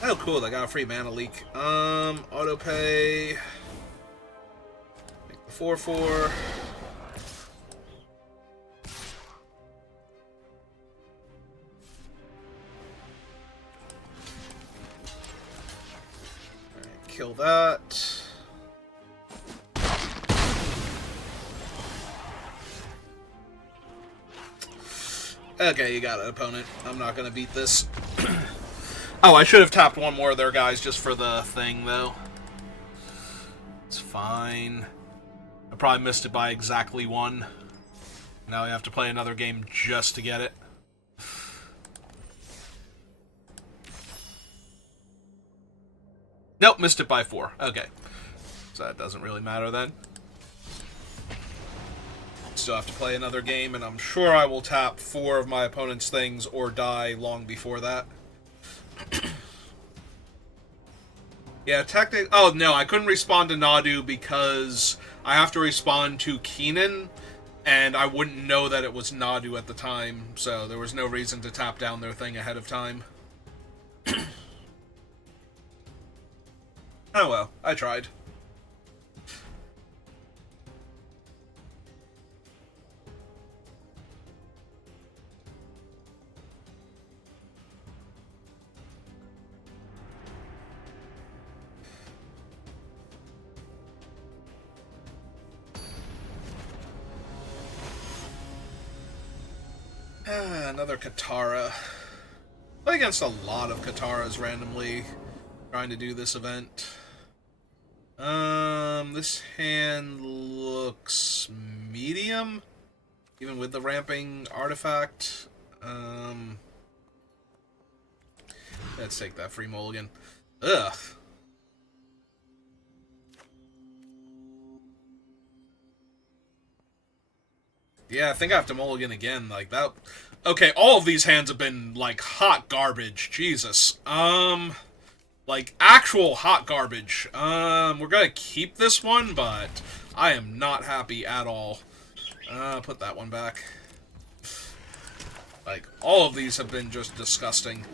Oh, cool, they got a free mana leak. Autopay. Make the 4/4. Alright, kill that. Okay, you got an opponent. I'm not gonna beat this. Oh, I should have tapped one more of their guys just for the thing, though. It's fine. I probably missed it by exactly one. Now I have to play another game just to get it. Nope, missed it by 4. Okay. So that doesn't really matter then. Still have to play another game, and I'm sure I will tap 4 of my opponent's things or die long before that. Yeah, technically... oh, no, I couldn't respond to Nadu because I have to respond to Keenan, and I wouldn't know that it was Nadu at the time, so there was no reason to tap down their thing ahead of time. Oh well, I tried. Another Katara. Play against a lot of Kataras randomly, trying to do this event. This hand looks medium, even with the ramping artifact. Let's take that free mulligan. Ugh. Yeah, I think I have to mulligan again, like that. Okay, all of these hands have been, like, hot garbage. Jesus. Like, actual hot garbage. We're gonna keep this one, but I am not happy at all. Put that one back. Like, all of these have been just disgusting.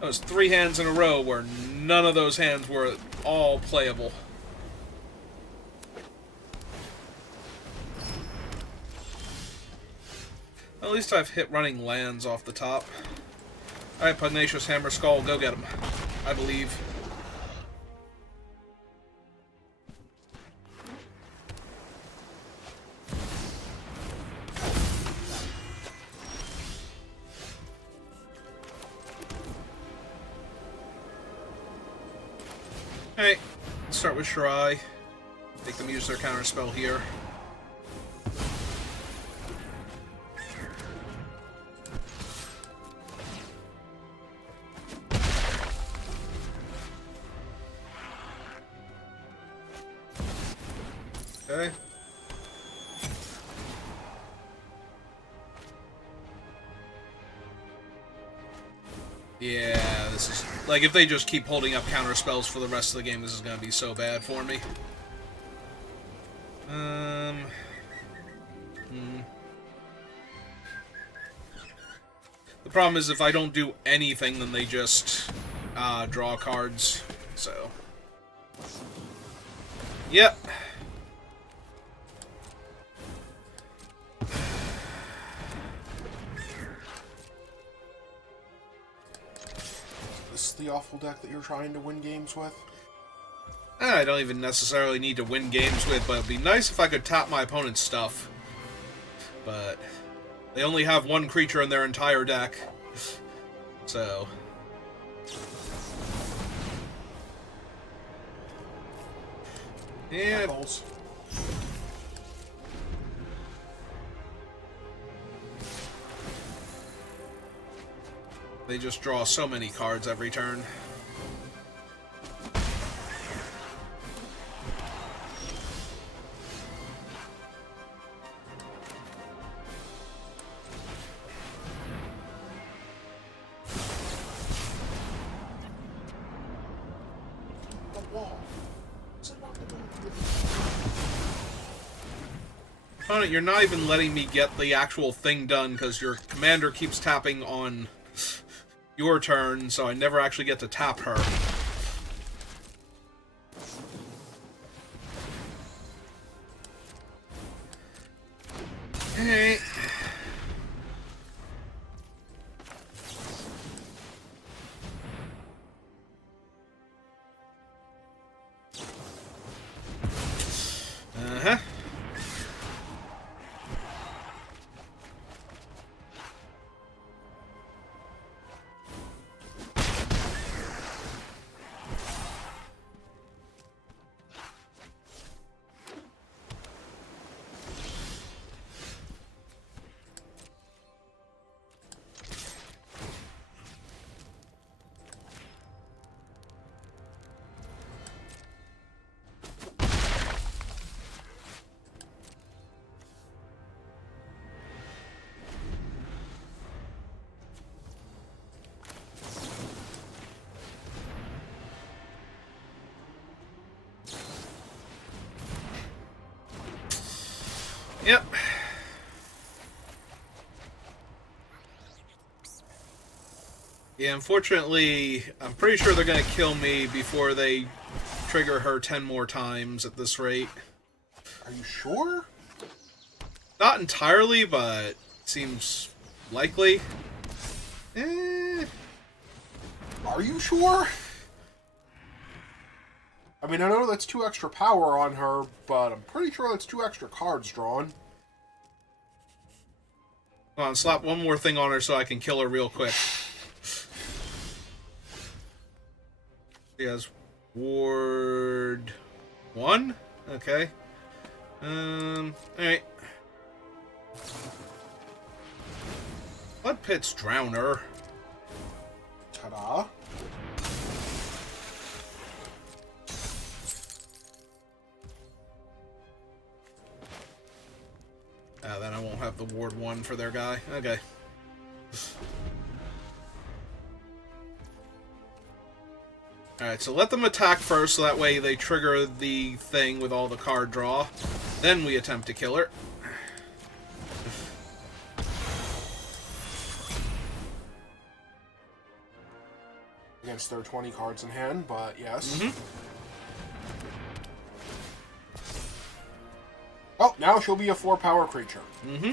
That was 3 hands in a row where none of those hands were all playable. At least I've hit running lands off the top. Alright, Pugnacious Hammer Skull, go get him. I believe. Alright, let's start with Shirai. Make them use their counter spell here. Okay. Yeah, this is... like, if they just keep holding up counter spells for the rest of the game, this is gonna be so bad for me. The problem is if I don't do anything, then they just draw cards, so... Yep. This is the awful deck that you're trying to win games with? I don't even necessarily need to win games with, but it'd be nice if I could tap my opponent's stuff. But they only have one creature in their entire deck. So, Yeah. Balls. They just draw so many cards every turn. The wall. Is it not the wall? Opponent, you're not even letting me get the actual thing done because your commander keeps tapping on your turn, so I never actually get to tap her. Hey. Uh-huh. Yep. Yeah, unfortunately, I'm pretty sure they're going to kill me before they trigger her 10 more times at this rate. Are you sure? Not entirely, but seems likely. Are you sure? I mean, I know that's 2 extra power on her, but I'm pretty sure that's 2 extra cards drawn. Hold on, slap one more thing on her so I can kill her real quick. She has Ward 1? Okay. Alright. Blood Pit's Drowner. Ta-da. Then I won't have the Ward 1 for their guy. Okay. Alright, so let them attack first, so that way they trigger the thing with all the card draw. Then we attempt to kill her. Against their 20 cards in hand, but yes. Mm-hmm. Oh, now she'll be a 4-power creature. Mm-hmm.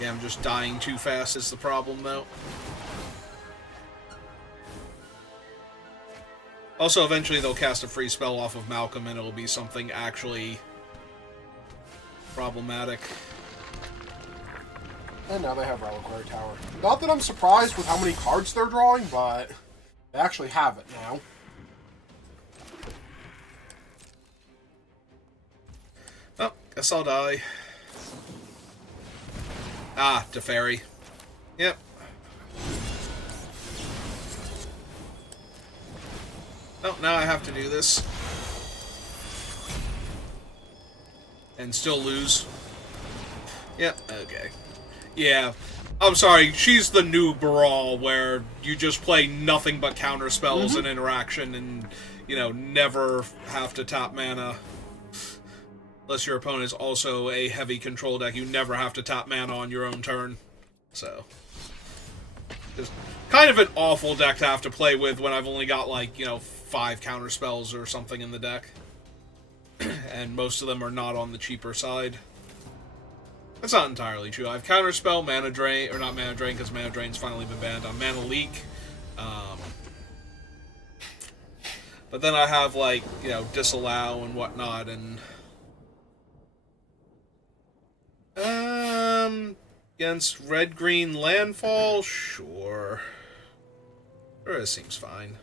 Yeah, I'm just dying too fast is the problem, though. Also, eventually they'll cast a free spell off of Malcolm, and it'll be something actually problematic. And now they have Reliquary Tower. Not that I'm surprised with how many cards they're drawing, but they actually have it now. Oh, guess I'll die. Ah, Teferi. Yep. Oh, now I have to do this. And still lose. Yep, okay. Yeah, I'm sorry, she's the new Brawl, where you just play nothing but counter spells and interaction and, you know, never have to tap mana. Unless your opponent is also a heavy control deck, you never have to tap mana on your own turn. So, just kind of an awful deck to have to play with when I've only got, like, you know, 5 counter spells or something in the deck. And most of them are not on the cheaper side. That's not entirely true. I have Counterspell, Mana Drain, or not Mana Drain, because Mana Drain's finally been banned. Mana Leak. But then I have, like, disallow and whatnot, and... Against red-green landfall? Sure. Sure, it seems fine.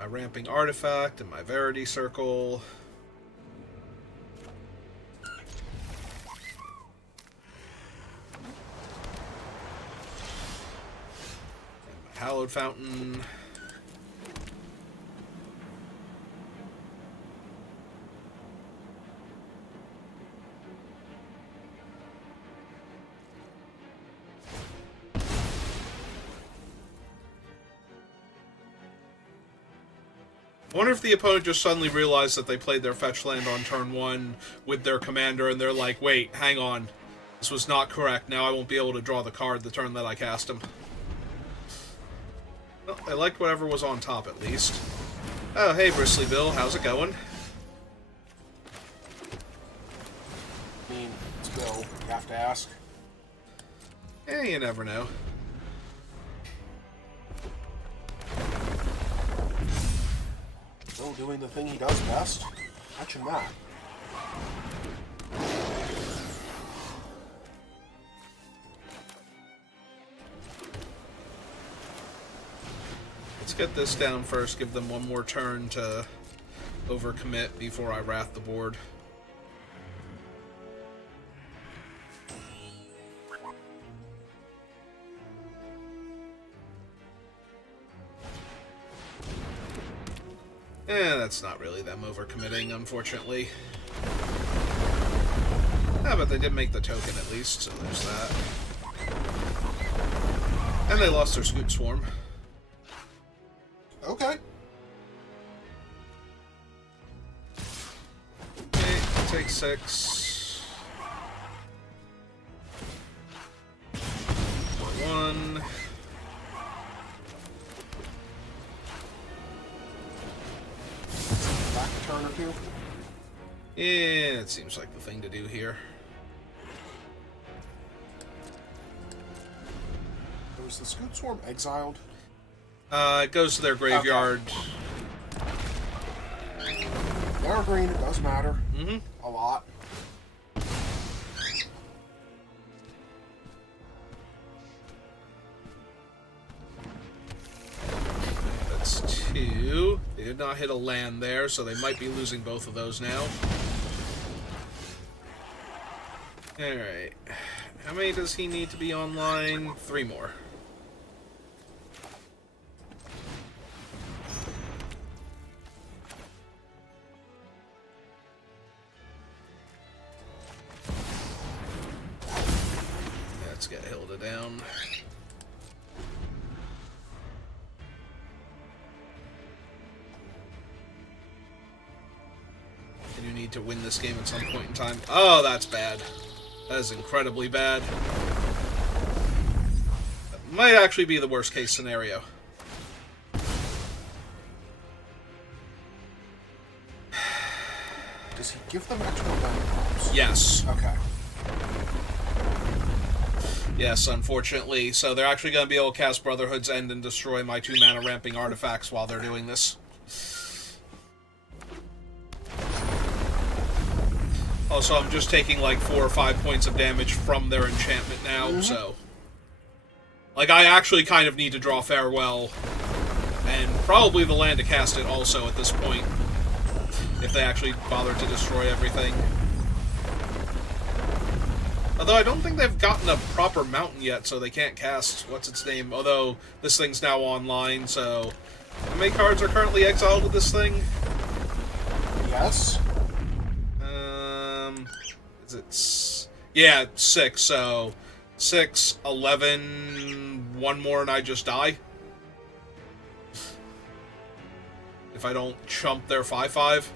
My ramping artifact and my Verity Circle. And my Hallowed Fountain. I wonder if the opponent just suddenly realized that they played their fetch land on turn 1 with their commander, and they're like, wait, hang on. This was not correct. Now I won't be able to draw the card the turn that I cast him. Well, I liked whatever was on top, at least. Oh, hey, Bristly Bill. How's it going? I mean, it's Bill. You have to ask. You never know. Bill doing the thing he does best. Catching that. Let's get this down first. Give them one more turn to overcommit before I wrath the board. That's not really them overcommitting, unfortunately. But they did make the token at least, so there's that. And they lost their Scoop Swarm. Okay. Okay, take 6. 1. Back a turn or two. Yeah, it seems like the thing to do here. Was the Scoop Swarm exiled? It goes to their graveyard. Okay. They're green, it does matter. Mm-hmm. A lot. That's 2. They did not hit a land there, so they might be losing both of those now. Alright. How many does he need to be online? 3 more. Let's get Hilda down. And you need to win this game at some point in time. Oh, that's bad. That is incredibly bad. That might actually be the worst case scenario. Does he give them extra mana drops? Yes. Okay. Yes, unfortunately. So they're actually going to be able to cast Brotherhood's End and destroy my 2 mana ramping artifacts while they're doing this. Also, I'm just taking like 4 or 5 points of damage from their enchantment now, so... Like, I actually kind of need to draw Farewell, and probably the land to cast it also at this point, if they actually bother to destroy everything. Although I don't think they've gotten a proper mountain yet, so they can't cast what's-its-name, although this thing's now online, so... How many cards are currently exiled with this thing? Yes. Is it... Yeah, 6, so... 6, 11... 1 more and I just die? If I don't chump their 5/5?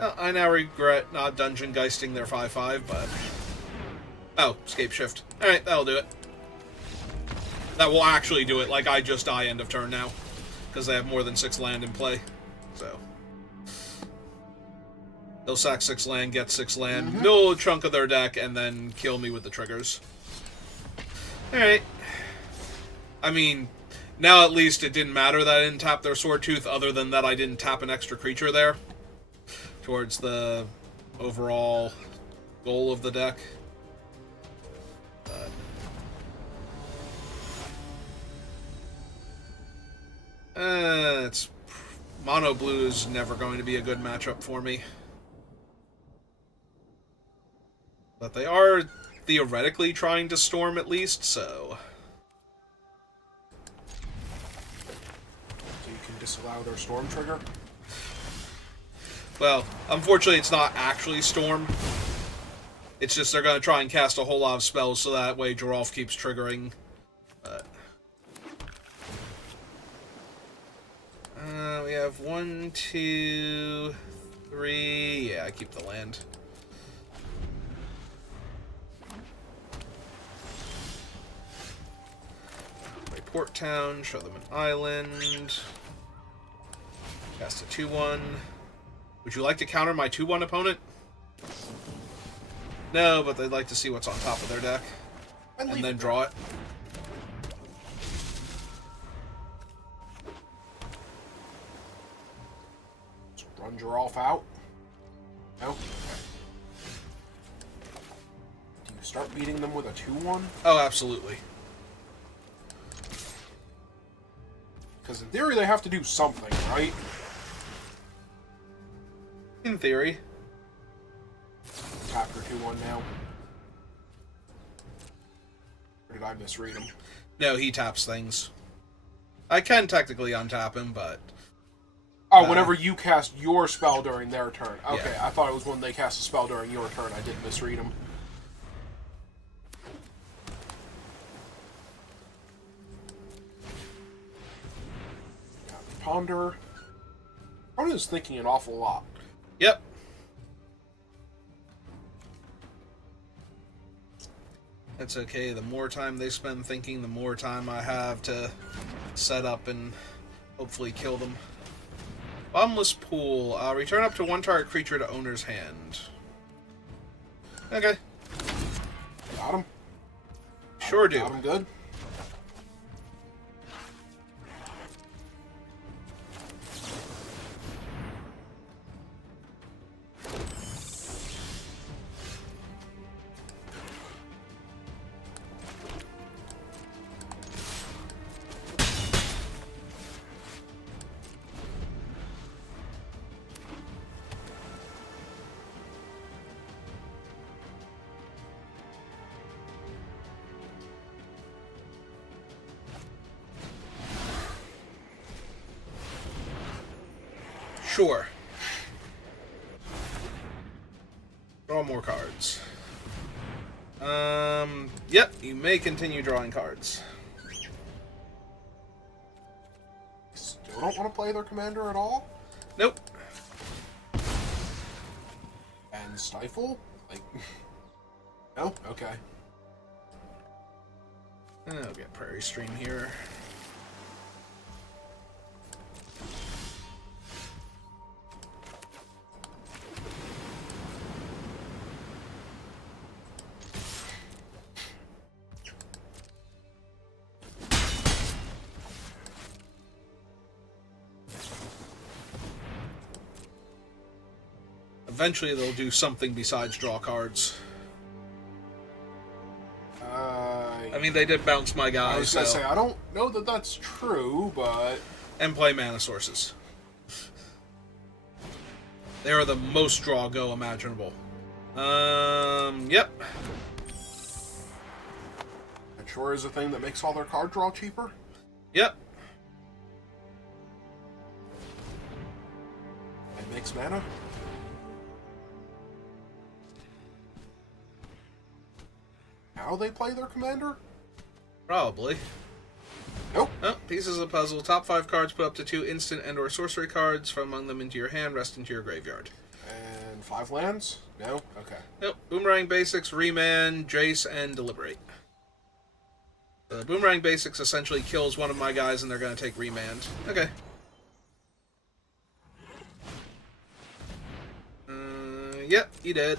Well, I now regret not dungeon geisting their 5/5, but... Oh, escape shift. Alright, that'll do it. That will actually do it, like I just die end of turn now. because they have more than 6 land in play. So they'll sack 6 land, get 6 land, mill a chunk of their deck, and then kill me with the triggers. Alright. I mean, now at least it didn't matter that I didn't tap their Sword Tooth, other than that I didn't tap an extra creature there towards the overall goal of the deck. It's mono blue is never going to be a good matchup for me. But they are theoretically trying to storm at least, so... So you can disallow their storm trigger? Well, unfortunately it's not actually storm. It's just they're going to try and cast a whole lot of spells so that way Geralf keeps triggering. But... we have 1, 2, 3... Yeah, I keep the land. Port Town, show them an island. Cast a 2-1. Would you like to counter my 2-1 opponent? No, but they'd like to see what's on top of their deck. And then draw it. Just run Geralf out? No? Okay. Do you start beating them with a 2-1? Oh, absolutely. Because in theory they have to do something, right? In theory. Tap your 2-1 now. Or did I misread him? No, he taps things. I can technically untap him, but... Oh, whenever you cast your spell during their turn. Okay, Yeah. I thought it was when they cast a spell during your turn. I did misread him. Ponder. Ponder is thinking an awful lot. Yep. That's okay. The more time they spend thinking, the more time I have to set up and hopefully kill them. Bottomless Pool. Return up to 1 target creature to owner's hand. Okay. Got him? Sure do. Got him good? Sure. Draw more cards. Yep, you may continue drawing cards. Still don't want to play their commander at all? Nope. And Stifle? Like... No? Okay. I'll get Prairie Stream here. Eventually they'll do something besides draw cards. I mean, they did bounce my guy, I was gonna say, I don't know that that's true, but... And play mana sources. They are the most draw go imaginable. Yep. That sure is a thing that makes all their card draw cheaper. Yep. And makes mana. How they play their commander? Probably. Nope. Oh, pieces of the puzzle. Top 5 cards, put up to 2 instant and or sorcery cards from among them into your hand, rest into your graveyard. And 5 lands? No? Okay. Nope. Boomerang Basics, Remand, Jace, and Deliberate. The Boomerang Basics essentially kills one of my guys and they're going to take remand. Okay. Yep, he did.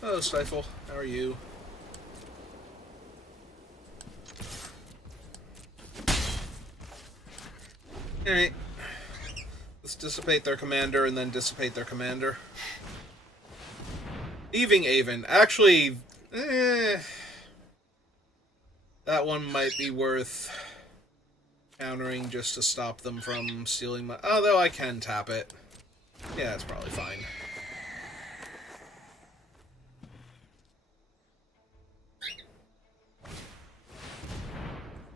Hello, Stifle. How are you? Alright. Let's dissipate their commander and then dissipate their commander. Leaving Avon. Actually, that one might be worth countering just to stop them from stealing my... Although I can tap it. Yeah, that's probably fine.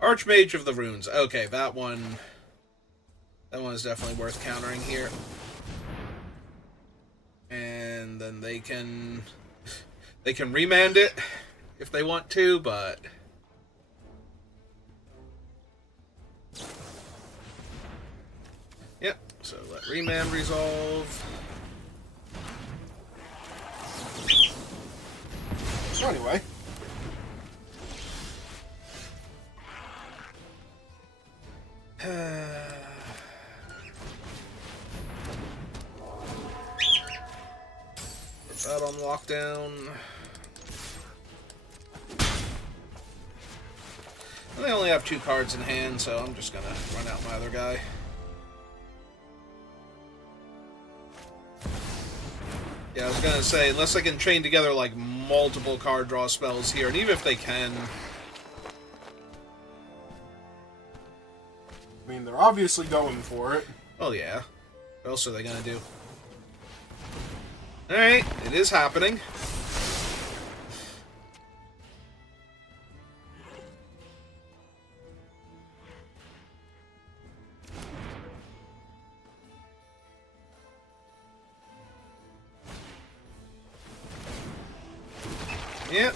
Archmage of the Runes. Okay, that one is definitely worth countering here. And then they can remand it if they want to, but yep, so let remand resolve. So anyway. Put that on lockdown. And they only have 2 cards in hand, so I'm just gonna run out my other guy. Yeah, I was gonna say, unless they can chain together like multiple card draw spells here, and even if they can, I mean, they're obviously going for it. well, yeah. What else are they gonna do? Alright, it is happening. Yep.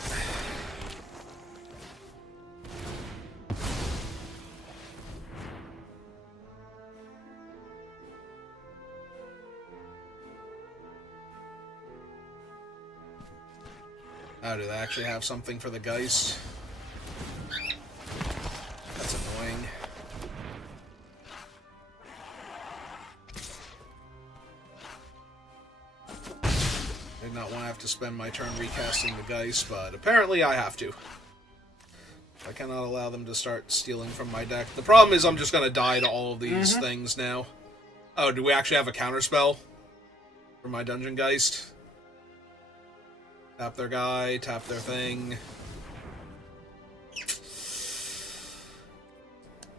Oh, do they actually have something for the Geist? That's annoying. I did not want to have to spend my turn recasting the Geist, but apparently I have to. I cannot allow them to start stealing from my deck. The problem is I'm just going to die to all of these things now. Oh, do we actually have a counterspell for my Dungeon Geist? Tap their guy, tap their thing.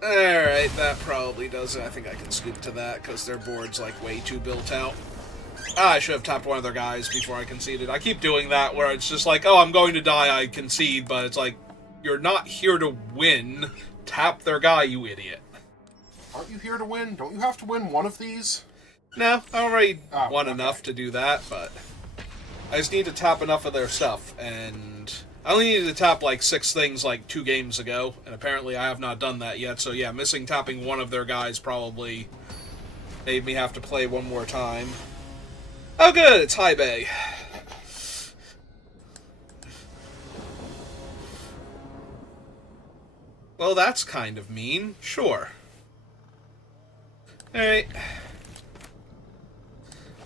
Alright, that probably does it. I think I can scoop to that, because their board's, like, way too built out. I should have tapped one of their guys before I conceded. I keep doing that, where it's just like, oh, I'm going to die, I concede, but it's like, you're not here to win. Tap their guy, you idiot. Aren't you here to win? Don't you have to win one of these? No, I already won okay. enough to do that, but I just need to tap enough of their stuff, and I only needed to tap like 6 things like 2 games ago, and apparently I have not done that yet, so yeah, missing tapping one of their guys probably made me have to play one more time. Oh good, it's High Bay. Well, that's kind of mean. Sure. Alright.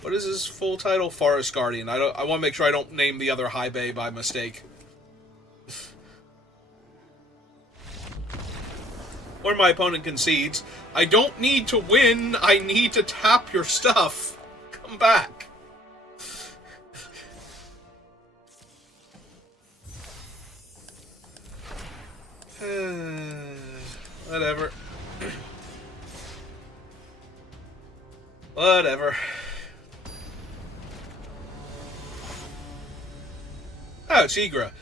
What is his full title? Forest Guardian. I want to make sure I don't name the other High Bay by mistake. Or my opponent concedes. I don't need to win. I need to tap your stuff. Come back. Whatever. Whatever. Oh, it's Igra.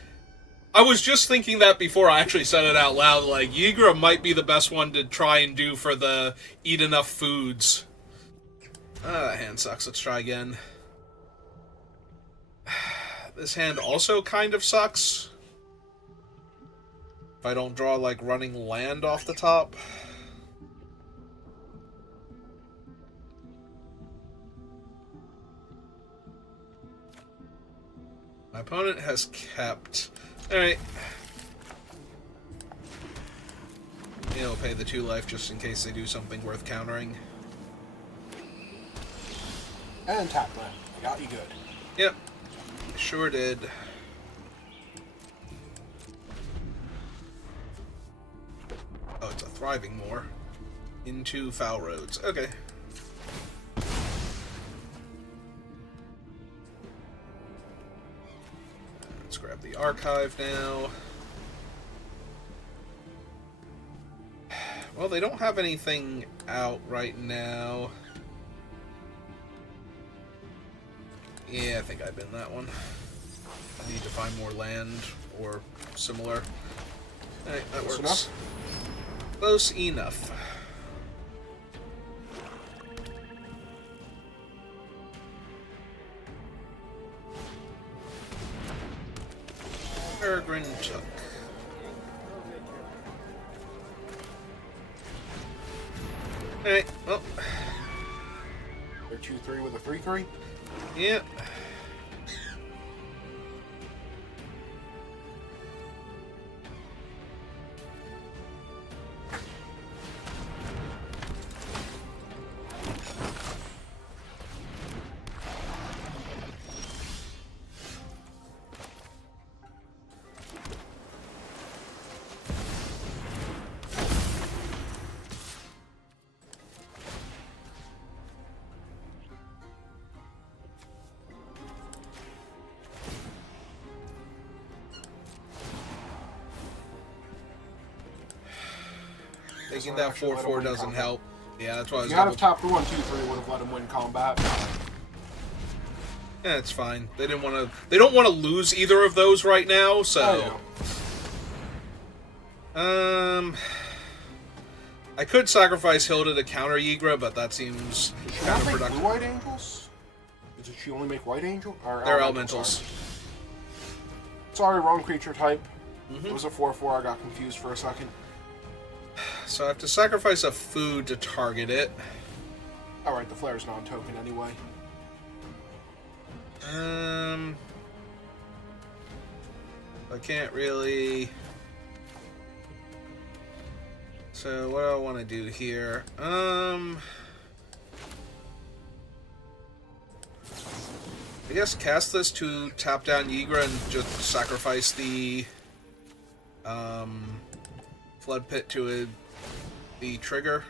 I was just thinking that before I actually said it out loud. Like, Yigra might be the best one to try and do for the eat enough foods. That hand sucks. Let's try again. This hand also kind of sucks. If I don't draw, like, running land off the top. My opponent has kept... Alright. He'll pay the 2 life just in case they do something worth countering. And tap land. I got you good. Yep. Sure did. Oh, it's a thriving moor. Into Foul Roads. Okay. Let's grab the archive now. Well, they don't have anything out right now. Yeah, I think I've been that one. I need to find more land or similar. Alright, that Close works. enough? Close enough. Peregrine Took. Alright, well. They're 2-3 with a 3-3. Yep. Taking that 4/4 doesn't help. Yeah, that's why I was. You had to tap the 1-2-3 would have let him win combat. Yeah, it's fine. They didn't want to. They don't want to lose either of those right now. So, I could sacrifice Hilda to counter Yigra, but that seems Does she not make counterproductive. blue white angels? Does she only make white angel? Or They're elementals? elementals. Sorry, wrong creature type. Mm-hmm. It was a 4/4. I got confused for a second. So I have to sacrifice a food to target it. Alright, the flare's non-token anyway. I can't really. So what do I want to do here? I guess cast this to tap down Yigra and just sacrifice the Flood Pit to the trigger.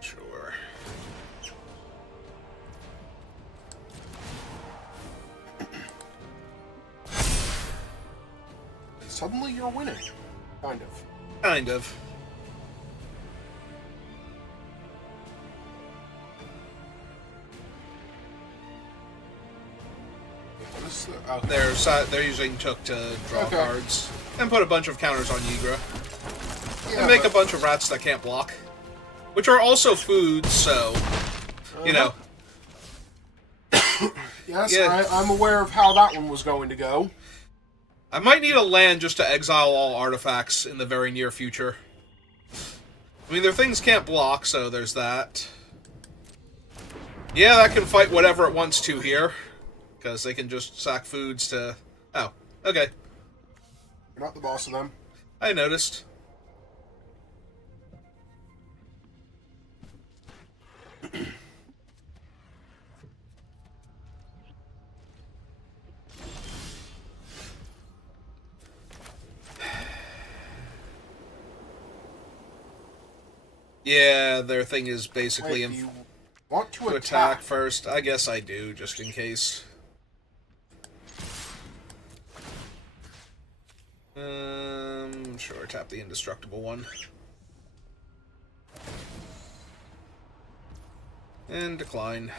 Sure. Suddenly you're winning. Kind of. Kind of. What is the, okay. They're using Took to draw Okay. cards and put a bunch of counters on Yigra. Yeah, And make but- a bunch of rats that can't block. Which are also food, so, you know. Yes, Yeah. I'm aware of how that one was going to go. I might need a land just to exile all artifacts in the very near future. I mean, their things can't block, so there's that. Yeah, that can fight whatever it wants to here. Because they can just sack foods to... Oh, okay. You're not the boss of them. I noticed. Yeah, their thing is basically Wait, do you want to to attack first. I guess I do, just in case. Sure, tap the indestructible one. And decline.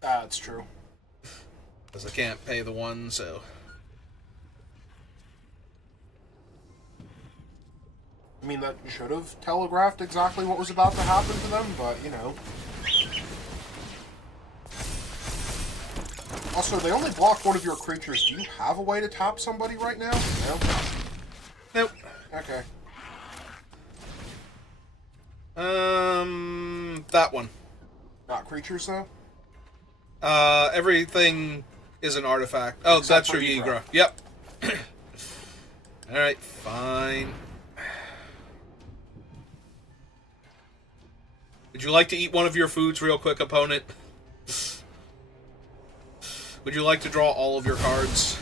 That's true. Because I can't pay the one, so... I mean, that should have telegraphed exactly what was about to happen to them, but, you know. Also, they only blocked one of your creatures. Do you have a way to tap somebody right now? No? Nope. Okay. That one. Not creatures, though? Everything is an artifact. Oh, Except that's for your Ygra. Ygra. Yep. Alright, fine. Would you like to eat one of your foods real quick, opponent? Would you like to draw all of your cards?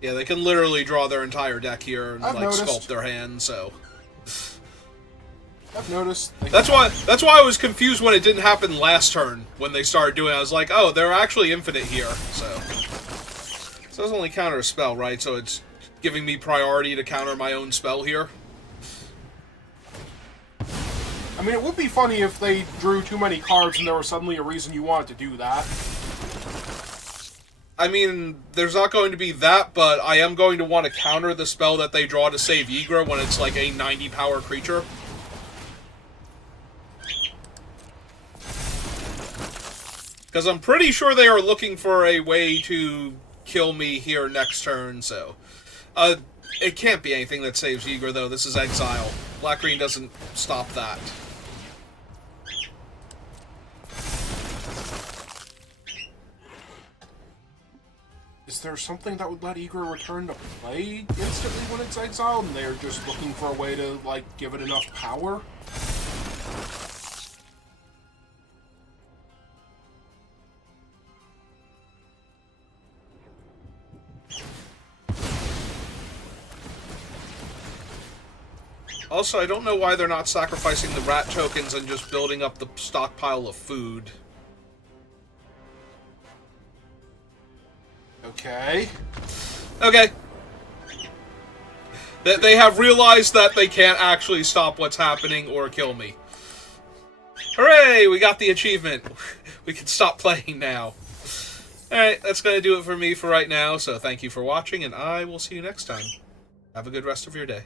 Yeah, they can literally draw their entire deck here and I've like noticed. sculpt their hand, so I've noticed. that's why I was confused when it didn't happen last turn when they started doing it. I was like, oh, they're actually infinite here, so it doesn't only counter a spell, right? So it's giving me priority to counter my own spell here. I mean, it would be funny if they drew too many cards and there was suddenly a reason you wanted to do that. I mean, there's not going to be that, but I am going to want to counter the spell that they draw to save Ygra when it's like a 90 power creature. Because I'm pretty sure they are looking for a way to kill me here next turn, so... it can't be anything that saves Ygra, though. This is Exile. Black-green doesn't stop that. Is there something that would let Ygra return to play instantly when it's exiled, and they're just looking for a way to, like, give it enough power? Also, I don't know why they're not sacrificing the rat tokens and just building up the stockpile of food. Okay. Okay. They have realized that they can't actually stop what's happening or kill me. Hooray! We got the achievement. We can stop playing now. Alright, that's going to do it for me for right now, so thank you for watching, and I will see you next time. Have a good rest of your day.